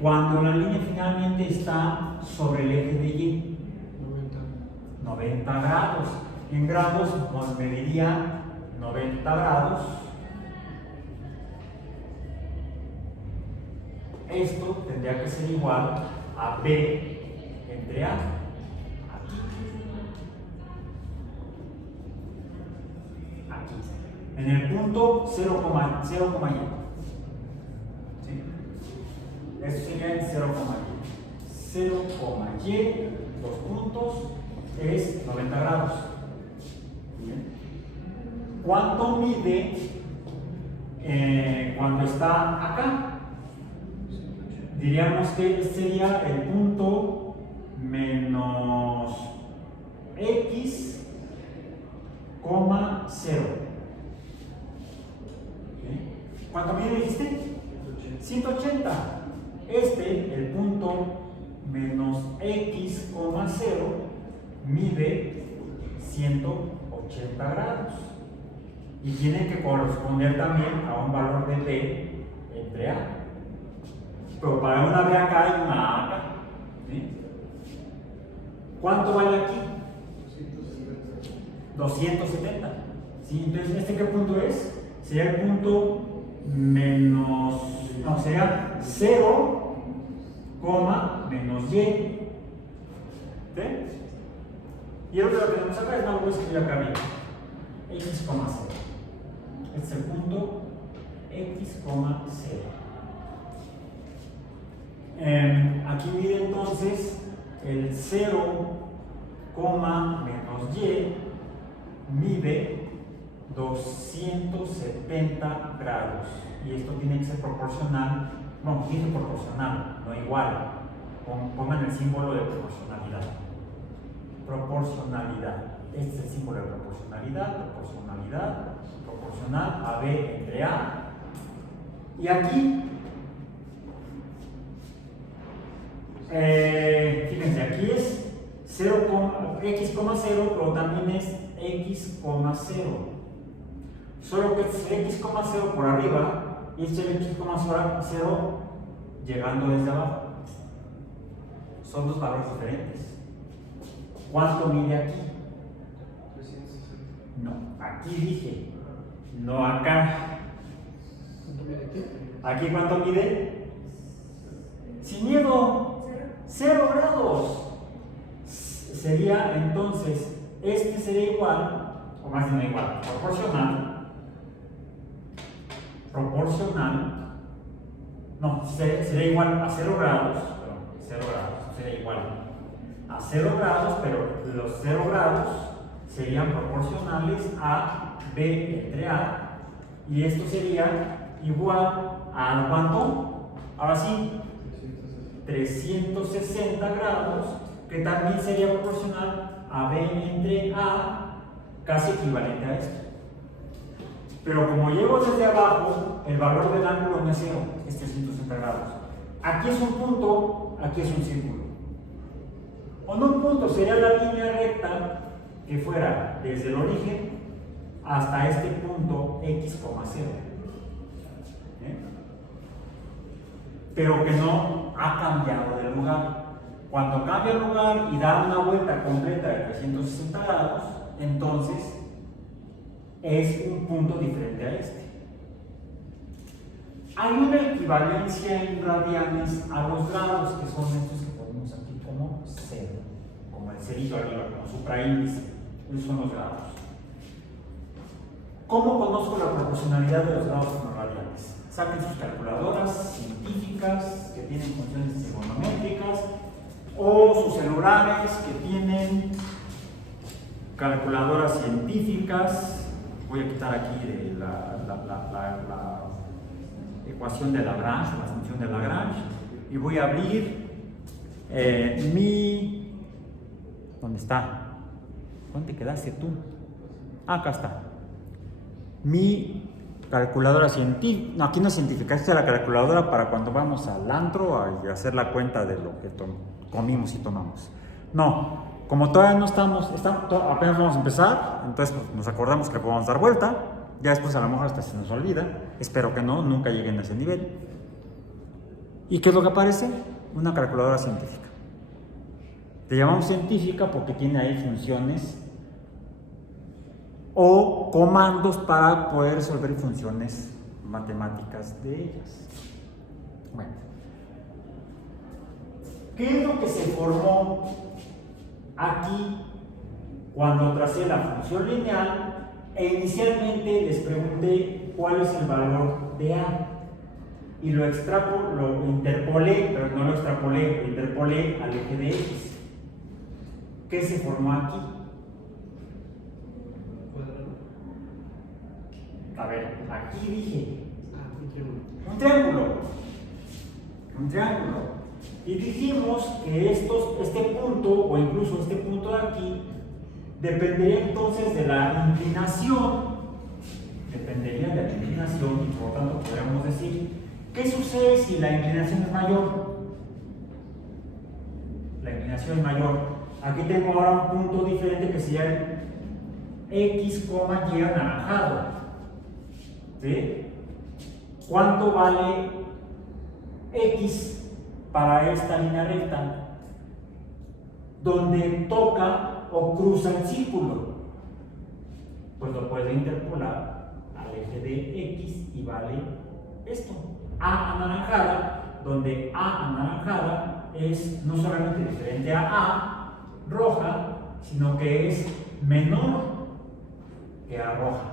cuando la línea finalmente está sobre el eje de Y? 90 grados. En grados nos mediría 90 grados. Esto tendría que ser igual a B entre A. Aquí. En el punto 0,Y. ¿Sí? Esto sería en 0,Y. 0,Y, dos puntos, es 90 grados. Bien. ¿Cuánto mide cuando está acá? Diríamos que sería el punto menos X, 0. ¿Sí? ¿Cuánto mide dijiste? 180. El punto menos X, 0 mide 180 grados. Y tiene que corresponder también a un valor de B entre A. Pero para una B acá hay una A acá. ¿Sí? ¿Cuánto vale aquí? 270. ¿Sí? Entonces, ¿qué punto es? Sería el punto menos, no, sería 0, menos Y. ¿Sí? Y lo que tenemos acá es, no lo voy a escribir acá bien. X, 0. Este es el punto X, 0. Aquí mide entonces el 0, menos Y mide 270 grados. Y esto tiene que ser proporcional, no, tiene proporcional, no igual. Pongan el símbolo de proporcionalidad. Proporcionalidad. Este es el símbolo de proporcionalidad, proporcional a B entre A. Y aquí, fíjense, aquí es 0, X, 0, pero también es X, 0. Solo que es X, 0 por arriba y este es X, 0 llegando desde abajo. Son dos valores diferentes. ¿Cuánto mide aquí? 360. No, aquí dije, no acá. ¿Cuánto mide aquí? ¿Aquí cuánto mide? Sin miedo, 0 grados. Sería entonces, este sería igual, o más bien no igual, proporcional, no, sería igual a 0 grados, perdón, 0 grados, sería igual a 0 grados, pero los 0 grados serían proporcionales a B entre A, y esto sería igual a ¿cuánto? Ahora sí, 360 grados, que también sería proporcional a B entre A, casi equivalente a esto. Pero como llego desde abajo, el valor del ángulo no es 0, es 360 grados. Aquí es un punto, aquí es un círculo. O no un punto, sería la línea recta que fuera desde el origen hasta este punto X, 0. Pero que no ha cambiado de lugar. Cuando cambia el lugar y da una vuelta completa de 360 grados, entonces es un punto diferente a este. Hay una equivalencia en radianes a los grados, que son estos que ponemos aquí como cero, como el cerito arriba, como supraíndice. Esos son los grados. ¿Cómo conozco la proporcionalidad de los grados con los radianes? Saquen sus calculadoras científicas que tienen funciones trigonométricas o sus celulares que tienen calculadoras científicas. Voy a quitar aquí de la ecuación de Lagrange, la función de Lagrange, y voy a abrir ¿dónde está? ¿Dónde te quedaste tú? Acá está. Mi calculadora científica, no, aquí no es científica, esta es la calculadora para cuando vamos al antro a hacer la cuenta de lo que comimos y tomamos. No, como todavía no apenas vamos a empezar, entonces pues, nos acordamos que podemos dar vuelta, ya después a lo mejor hasta se nos olvida, espero que no, nunca lleguen a ese nivel. ¿Y qué es lo que aparece? Una calculadora científica. Le llamamos científica porque tiene ahí funciones o comandos para poder resolver funciones matemáticas de ellas. Bueno, ¿qué es lo que se formó aquí cuando tracé la función lineal e inicialmente les pregunté cuál es el valor de A? Y lo interpolé, pero no lo extrapolé, lo interpolé al eje de X. ¿Qué se formó aquí? A ver, aquí dije un triángulo. Un triángulo. Y dijimos que este punto, o incluso este punto de aquí, dependería entonces de la inclinación. Dependería de la inclinación, y por lo tanto podríamos decir, ¿qué sucede si la inclinación es mayor? La inclinación es mayor. Aquí tengo ahora un punto diferente que sería el X, Y anaranjado. ¿Sí? ¿Cuánto vale X para esta línea recta? Donde toca o cruza el círculo. Pues lo puedo interpolar al eje de X y vale esto. A anaranjada, donde A anaranjada es no solamente diferente a A roja, sino que es menor que A roja.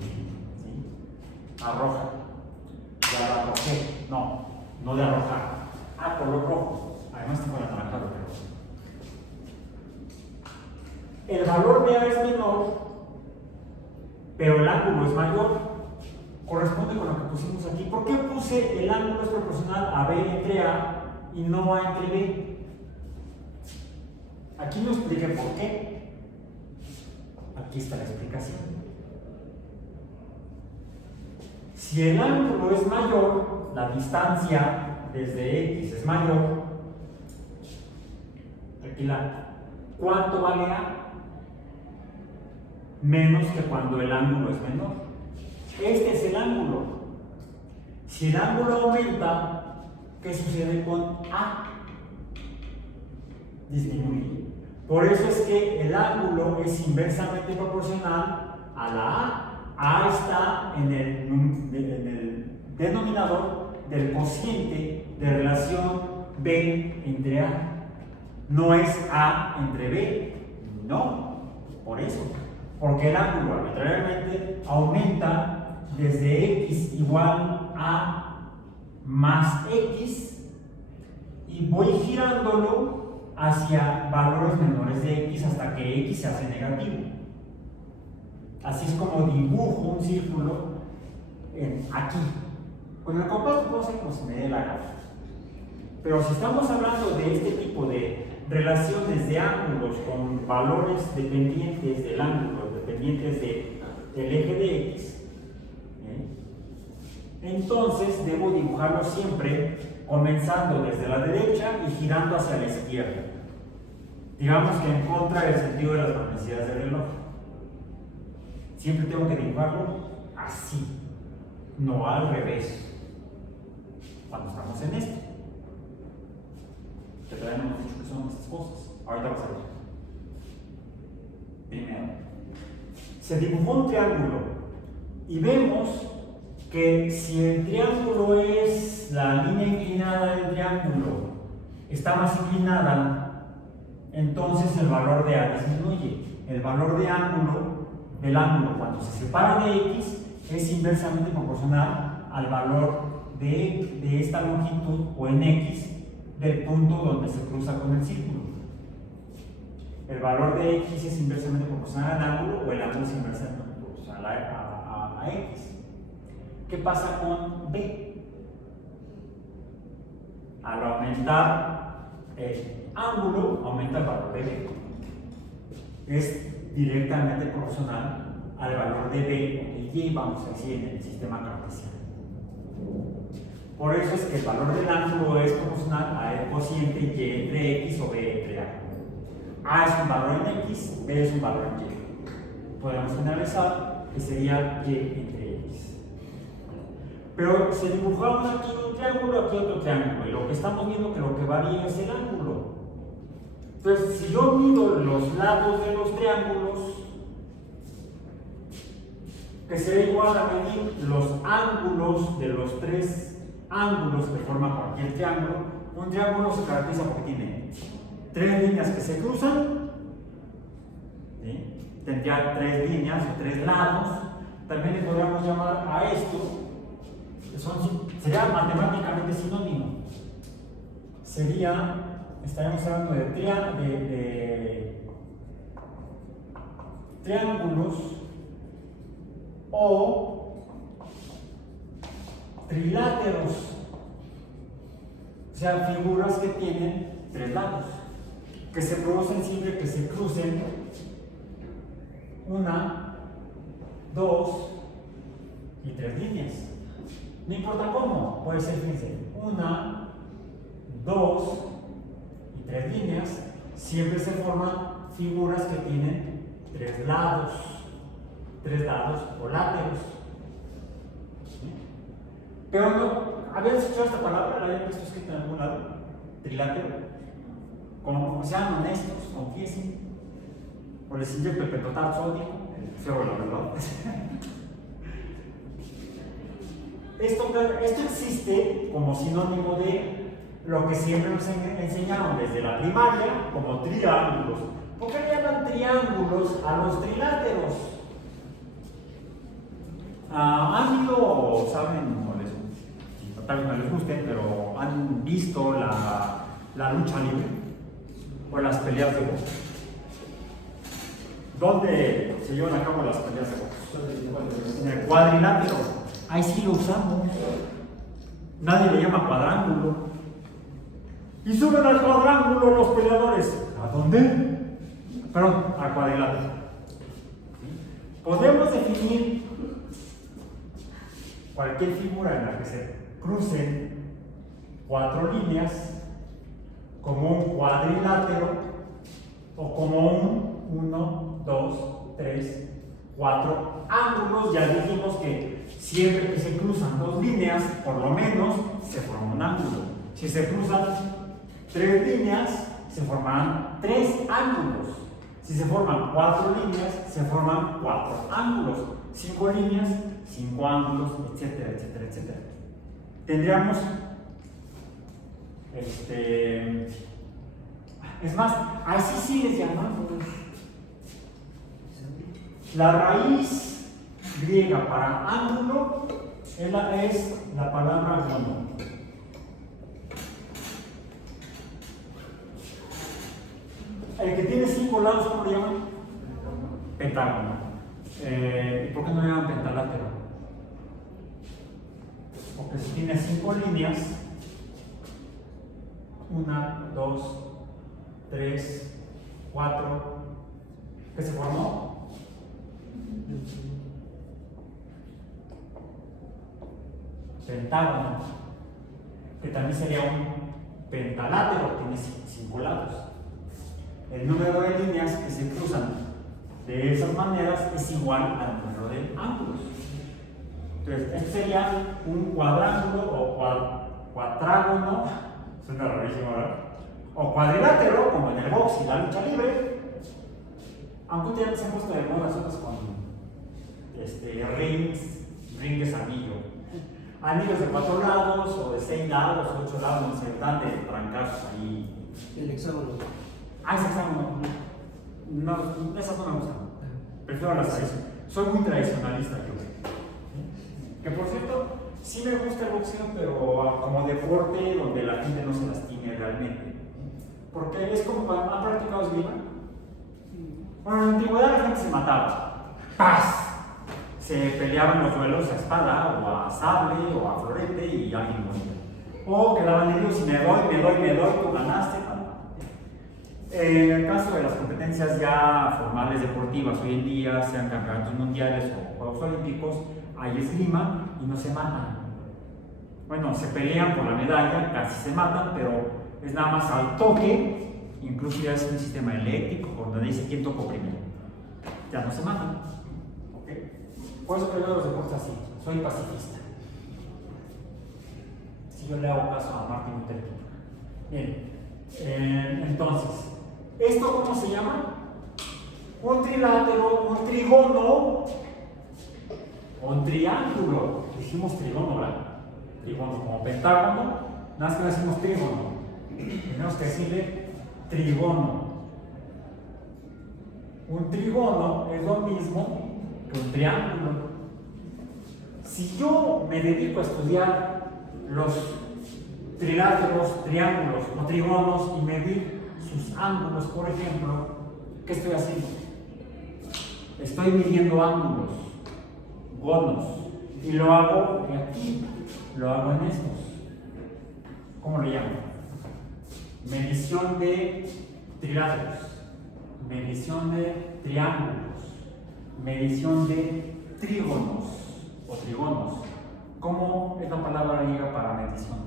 ¿Sí? A roja. Ya la arrojé. No de arrojar. A color rojo. Además tengo el anaranjado, pero el valor de A es menor, pero el ángulo es mayor. Corresponde con lo que pusimos aquí. ¿Por qué puse el ángulo es proporcional a B entre A y no A entre B? Aquí no expliqué por qué. Aquí está la explicación. Si el ángulo es mayor, la distancia desde X es mayor, ¿cuánto vale A? Menos que cuando el ángulo es menor. Este es el ángulo. Si el ángulo aumenta, ¿qué sucede con A? Disminuye. Por eso es que el ángulo es inversamente proporcional a la A. A está en el denominador del cociente de relación B entre A. No es A entre B. No. Por eso. Porque el ángulo arbitrariamente aumenta desde X igual a más X y voy girándolo hacia valores menores de X hasta que X se hace negativo. Así es como dibujo un círculo aquí. Con el compás puedo hacer como se me dé la gana. Pero si estamos hablando de este tipo de relaciones de ángulos con valores dependientes del ángulo, dependientes del eje de X, entonces debo dibujarlo siempre comenzando desde la derecha y girando hacia la izquierda. Digamos que en contra del sentido de las manecillas del reloj. Siempre tengo que dibujarlo así, no al revés, cuando estamos en esto. que todavía no hemos dicho que son estas cosas. Ahorita vas a ver. Primero, se dibujó un triángulo y vemos que si el triángulo es la línea inclinada del triángulo está más inclinada, entonces el valor de A disminuye. El valor de ángulo del ángulo cuando se separa de X es inversamente proporcional al valor de esta longitud o en X del punto donde se cruza con el círculo. El valor de X es inversamente proporcional al ángulo o el ángulo es inversamente proporcional a X. ¿Qué pasa con B? Al aumentar el ángulo, aumenta el valor de B. Es directamente proporcional al valor de B o de Y, vamos a decir, en el sistema cartesiano. Por eso es que el valor del ángulo es proporcional al cociente Y entre X o B entre A. A es un valor en X, B es un valor en Y. Podemos generalizar que sería Y entre X. Pero se dibujamos aquí un triángulo, aquí otro triángulo, y lo que estamos viendo es que lo que varía es el ángulo. Entonces, si yo mido los lados de los triángulos, que será igual a medir los ángulos de los tres ángulos que forman cualquier triángulo. Un triángulo se caracteriza porque tiene tres líneas que se cruzan, ¿sí? Tendría tres líneas o tres lados. También le podríamos llamar a esto, sería matemáticamente sinónimo. Estaríamos hablando de triángulos o triláteros, o sea, figuras que tienen tres lados, que se producen siempre que se crucen una, dos y tres líneas. No importa cómo, puede ser, fíjense, una, dos y tres líneas, siempre se forman figuras que tienen tres lados o láteros. ¿Sí? Pero no, ¿habían escuchado esta palabra? ¿La habían visto escrita en algún lado? Trilátero. Como sean honestos, confiesen. O les inyecto el petotar sódico, feo la verdad. Esto existe como sinónimo de lo que siempre nos enseñaron desde la primaria como triángulos. ¿Por qué le llaman triángulos a los triláteros? ¿Han ido, saben, tal vez no les guste, pero han visto la lucha libre o las peleas de box? ¿Dónde se llevan a cabo las peleas de box? En el cuadrilátero. Ahí sí lo usamos. Nadie le llama cuadrángulo. Y suben al cuadrángulo los peleadores. ¿A dónde? Perdón, al cuadrilátero. Podemos definir cualquier figura en la que se crucen cuatro líneas como un cuadrilátero o como un 1, 2, 3, 4 ángulos. Ya dijimos que siempre que se cruzan dos líneas, por lo menos se forma un ángulo. Si se cruzan tres líneas, se formarán tres ángulos. Si se forman cuatro líneas, se forman cuatro ángulos. 5 líneas, 5 ángulos, etcétera, etcétera, etcétera. Tendríamos, es más, así sí les llamamos. La raíz griega para ángulo es la palabra gono. El que tiene 5 lados, ¿cómo lo llaman? Pentágono. ¿Y por qué no le llaman pentalátero? Porque si tiene 5 líneas, 1, 2, 3, 4, ¿qué se formó? Pentágono, que también sería un pentalátero, tiene 5 lados. El número de líneas que se cruzan de esas maneras es igual al número de ángulos. Entonces, este sería un cuadrángulo o cuatrágono, suena rarísimo, ¿verdad? O cuadrilátero, como en el box y la lucha libre. Aunque últimamente se han puesto de moda las otras con rings anillo. Anillos de 4 lados, o de 6 lados, o 8 lados, no sé, dan de trancazos ahí. El hexágono. Ese hexágono. No, esas no me gustan. Prefiero las tradicionales. Soy muy tradicionalista, yo. Que por cierto, sí me gusta el boxeo, pero como deporte donde la gente no se lastime realmente. Porque es como cuando han practicado esgrima. Bueno, en la antigüedad la gente se mataba. ¡Paz! Se peleaban los duelos a espada, o a sable, o a florete, y alguien moría. O quedaban heridos y me doy, tú ganaste. En el caso de las competencias ya formales deportivas, hoy en día, sean campeonatos mundiales o Juegos Olímpicos, hay esgrima y no se matan. Bueno, se pelean por la medalla, casi se matan, pero es nada más al toque, incluso ya es un sistema eléctrico, donde dice quién tocó primero. Ya no se matan. ¿Okay? Por eso creo los deportes así, soy pacifista. Si yo le hago caso a Martin Luther King. Bien, entonces, ¿esto cómo se llama? Un trilátero, un trígono o un triángulo. Dijimos trígono, ¿verdad? Trígono como pentágono, nada más que no decimos trígono. Tenemos que decirle trígono. Un trígono es lo mismo que un triángulo. Si yo me dedico a estudiar los triláteros, triángulos o trígonos y medir sus ángulos, por ejemplo, ¿qué estoy haciendo? Estoy midiendo ángulos, gonos, y lo hago aquí, lo hago en estos. ¿Cómo le llamo? Medición de triláteros, medición de triángulos, medición de trígonos o trigonos. ¿Cómo es la palabra griega para medición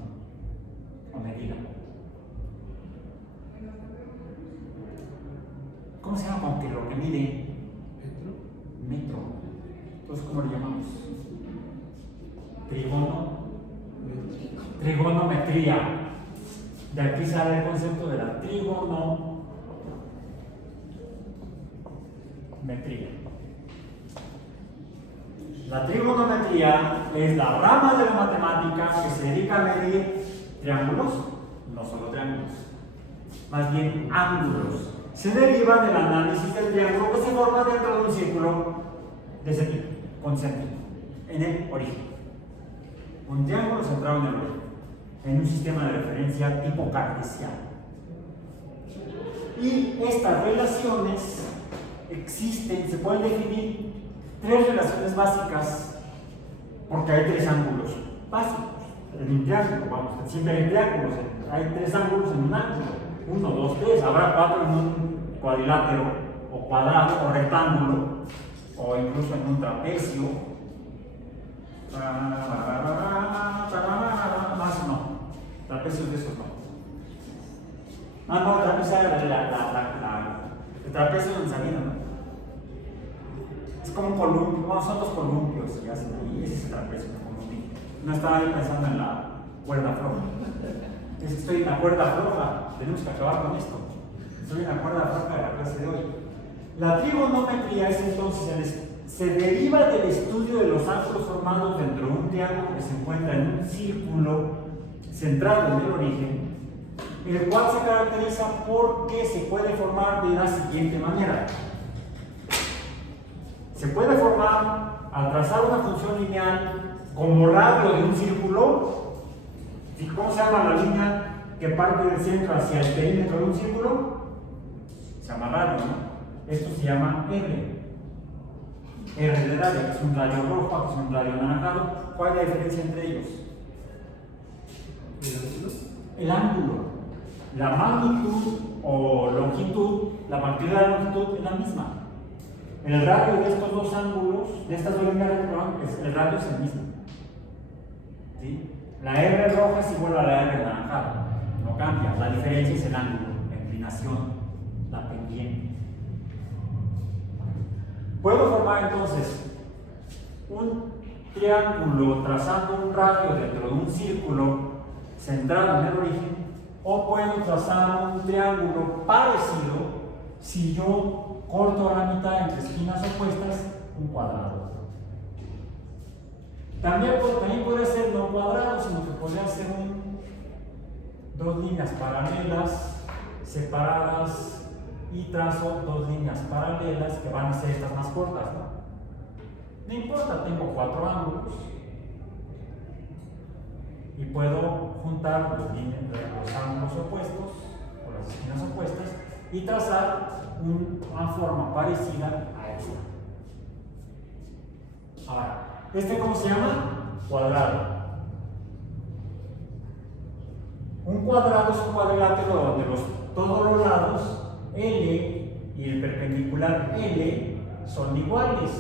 o medida? ¿Cómo se llama con que lo que mide? Metro. Entonces, ¿cómo le llamamos? Trígono. Trigonometría. De aquí sale el concepto de la trigonometría. La trigonometría es la rama de la matemática que se dedica a medir triángulos, no solo triángulos, más bien ángulos. Se deriva del análisis del triángulo que se forma dentro de un círculo de ese tipo, concéntrico, en el origen. Un triángulo centrado en el origen, en un sistema de referencia tipo cartesiano. Y estas relaciones existen, se pueden definir 3 relaciones básicas, porque hay 3 ángulos básicos en un triángulo. Vamos, siempre hay triángulos, hay 3 ángulos en un ángulo: 1, 2, 3. Habrá 4 en un cuadrilátero, o cuadrado, o rectángulo, o incluso en un trapecio. Más no, trapecios de esos no. No, trapecio era el trapecio de Salina, ¿no? Es como un columpio, bueno, son 2 columpios que hacen ahí, ese es el trapecio, un columpio. No estaba ahí pensando en la cuerda floja. Es que estoy en la cuerda floja, tenemos que acabar con esto. Estoy en la cuerda floja de la clase de hoy. La trigonometría es entonces se deriva del estudio de los ángulos formados dentro de un triángulo que se encuentra en un círculo centrado en el origen, el cual se caracteriza porque se puede formar de la siguiente manera. Se puede formar al trazar una función lineal como radio de un círculo. ¿Y cómo se llama la línea que parte del centro hacia el perímetro de un círculo? Se llama radio, ¿no? Esto se llama R. R de radio, que es un radio rojo, que es un radio anaranjado. ¿Cuál es la diferencia entre ellos? El ángulo. La magnitud o longitud, la magnitude de la longitud es la misma. El radio de estos 2 ángulos, de estas 2 líneas de el radio es el mismo. ¿Sí? La R roja es igual a la R anaranjada, no cambia. La diferencia es el ángulo, la inclinación, la pendiente. Puedo formar entonces un triángulo trazando un radio dentro de un círculo centrado en el origen, O puedo trazar un triángulo parecido si yo corto a la mitad entre esquinas opuestas un cuadrado. También podría ser no cuadrado, sino que podría ser dos líneas paralelas separadas y trazo dos líneas paralelas que van a ser estas más cortas, ¿no? No importa, tengo 4 ángulos y puedo juntar los ángulos opuestos o las esquinas opuestas y trazar una forma parecida a esta. Ahora, ¿cómo se llama? Cuadrado. Un cuadrado es un cuadrilátero donde todos los lados L y el perpendicular L son iguales.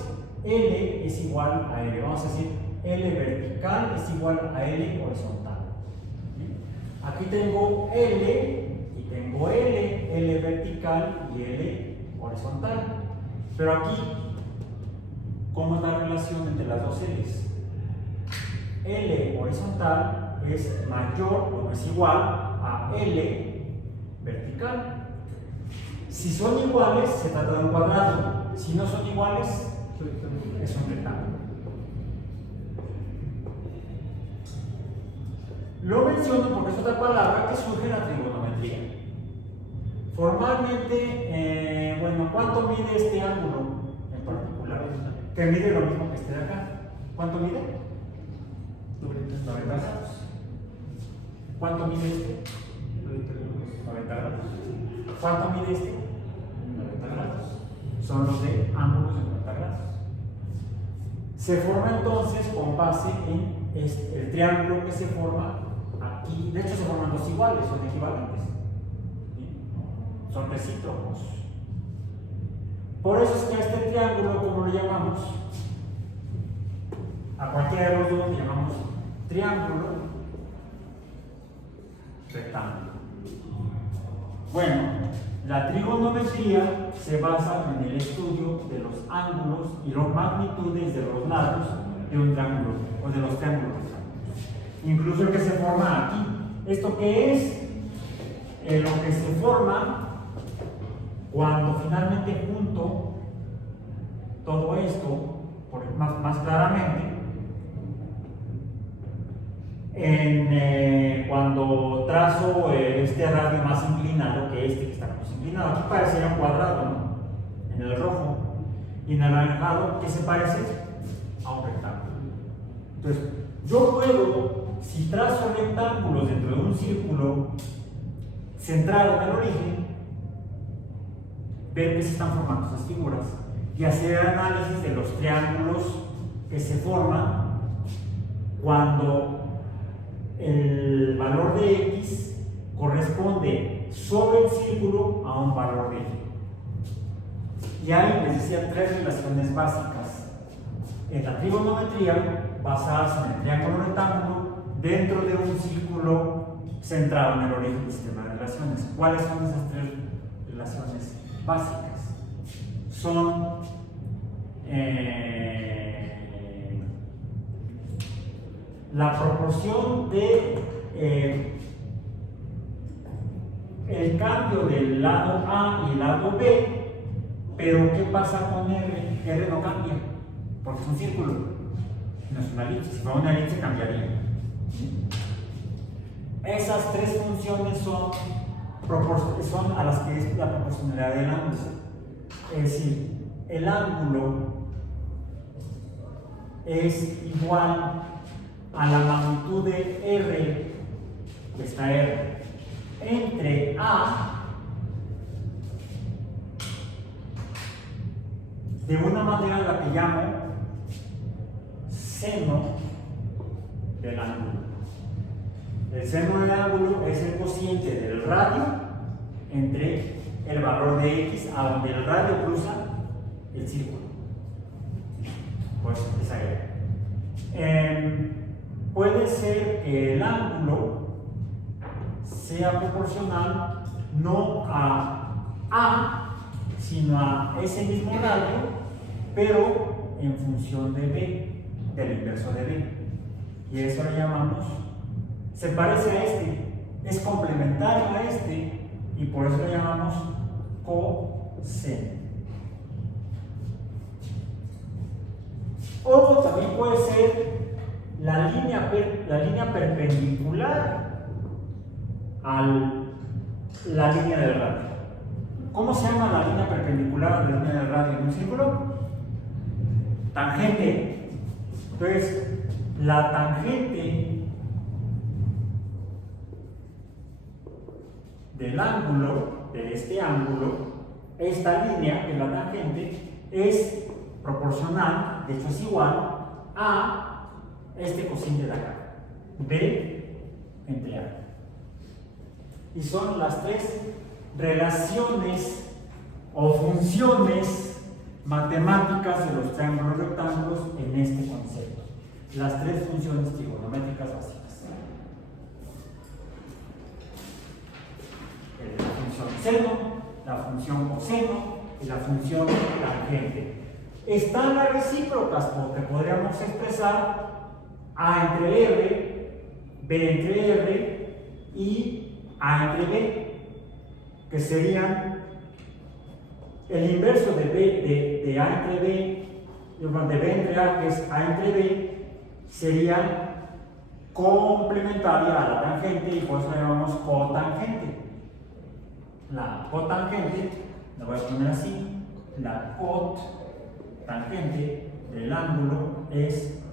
L es igual a L. Vamos a decir, L vertical es igual a L horizontal. Aquí tengo L y tengo L vertical y L horizontal. Pero aquí, ¿cómo es la relación entre las dos L's? L horizontal es mayor o no es igual a L vertical. Si son iguales, se trata de un cuadrado. Si no son iguales, es un rectángulo. Lo menciono porque es otra palabra que surge en la trigonometría. Formalmente, bueno, ¿cuánto mide este ángulo en particular? Que mide lo mismo que este de acá. ¿Cuánto mide? 90 grados. ¿Cuánto mide este? 90 grados. ¿Cuánto mide este? 90 grados. Son los de ángulos de 90 grados. Se forma entonces con base en el triángulo que se forma aquí. De hecho, se forman dos iguales, son equivalentes. ¿Sí? Son recíprocos. Por eso es que a este triángulo, ¿cómo lo llamamos? A cualquiera de los dos le llamamos triángulo rectángulo. Bueno, la trigonometría se basa en el estudio de los ángulos y las magnitudes de los lados de un triángulo o de los triángulos rectángulos. Incluso el que se forma aquí. ¿Esto qué es? Lo que se forma cuando finalmente junto todo esto, más claramente, cuando trazo este radio más inclinado que este que está más inclinado, aquí parecería un cuadrado, ¿no? En el rojo, y en el anaranjado, ¿qué se parece? A un rectángulo. Entonces, yo puedo, si trazo rectángulos dentro de un círculo centrado en el origen, ver que se están formando esas figuras y hacer análisis de los triángulos que se forman cuando el valor de X corresponde sobre el círculo a un valor de Y. Y hay, les decía, 3 relaciones básicas en la trigonometría basadas en el triángulo rectángulo dentro de un círculo centrado en el origen del sistema de relaciones. ¿Cuáles son esas 3 relaciones básicas? Son la proporción de el cambio del lado A y el lado B, pero ¿qué pasa con R? R no cambia, porque es un círculo, no es una elipse. Si fuera una elipse cambiaría. Esas 3 funciones son a las que es la proporcionalidad del ángulo. Es decir, el ángulo es igual a la magnitud de R, que está R, entre A, de una manera en la que llamo seno del ángulo. El seno del ángulo es el cociente del radio entre el valor de X a donde el radio cruza el círculo. Pues esa es. Puede ser que el ángulo sea proporcional no a A, sino a ese mismo radio, pero en función de B, del inverso de B. Y eso lo llamamos, se parece a este. es complementario a este y por eso lo llamamos coseno. O también puede ser la línea perpendicular a la línea del radio. ¿Cómo se llama la línea perpendicular a la línea del radio en un círculo? Tangente. Entonces, la tangente del ángulo, de este ángulo, esta línea, que es la tangente, es proporcional, de hecho es igual a este cociente de acá, B entre A. Y son las tres relaciones o funciones matemáticas de los triángulos rectángulos en este concepto. Las tres funciones trigonométricas básicas. La función seno, la función coseno y la función tangente. Están las recíprocas, porque podríamos expresar A entre R, B entre R y A entre B, que serían el inverso de A entre B, de B entre A, que es A entre B, sería complementaria a la tangente y por eso la llamamos cotangente. La cotangente, la voy a poner así, la cotangente del ángulo es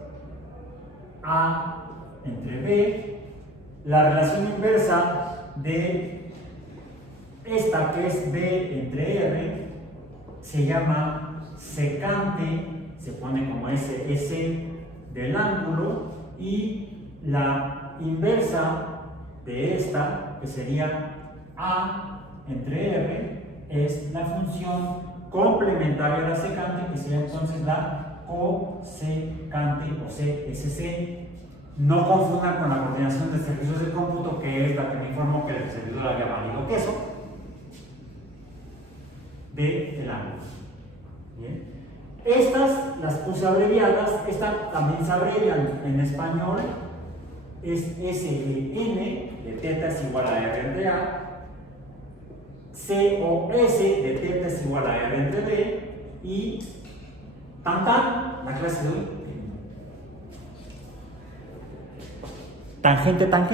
A entre B. La relación inversa de esta, que es B entre R, se llama secante, se pone como S del ángulo, y la inversa de esta, que sería A entre R, es la función complementaria a la secante, que sería entonces la cosecante o CSC. No confundan con la coordinación de servicios de cómputo, que es la que me informó que el servidor había valido queso del ángulo. Bien. Estas las puse abreviadas, esta también se abrevia en español, es SN, de teta es igual a R entre A, COS, de teta es igual a R entre B, y tan, la clase de hoy, tangente, tan.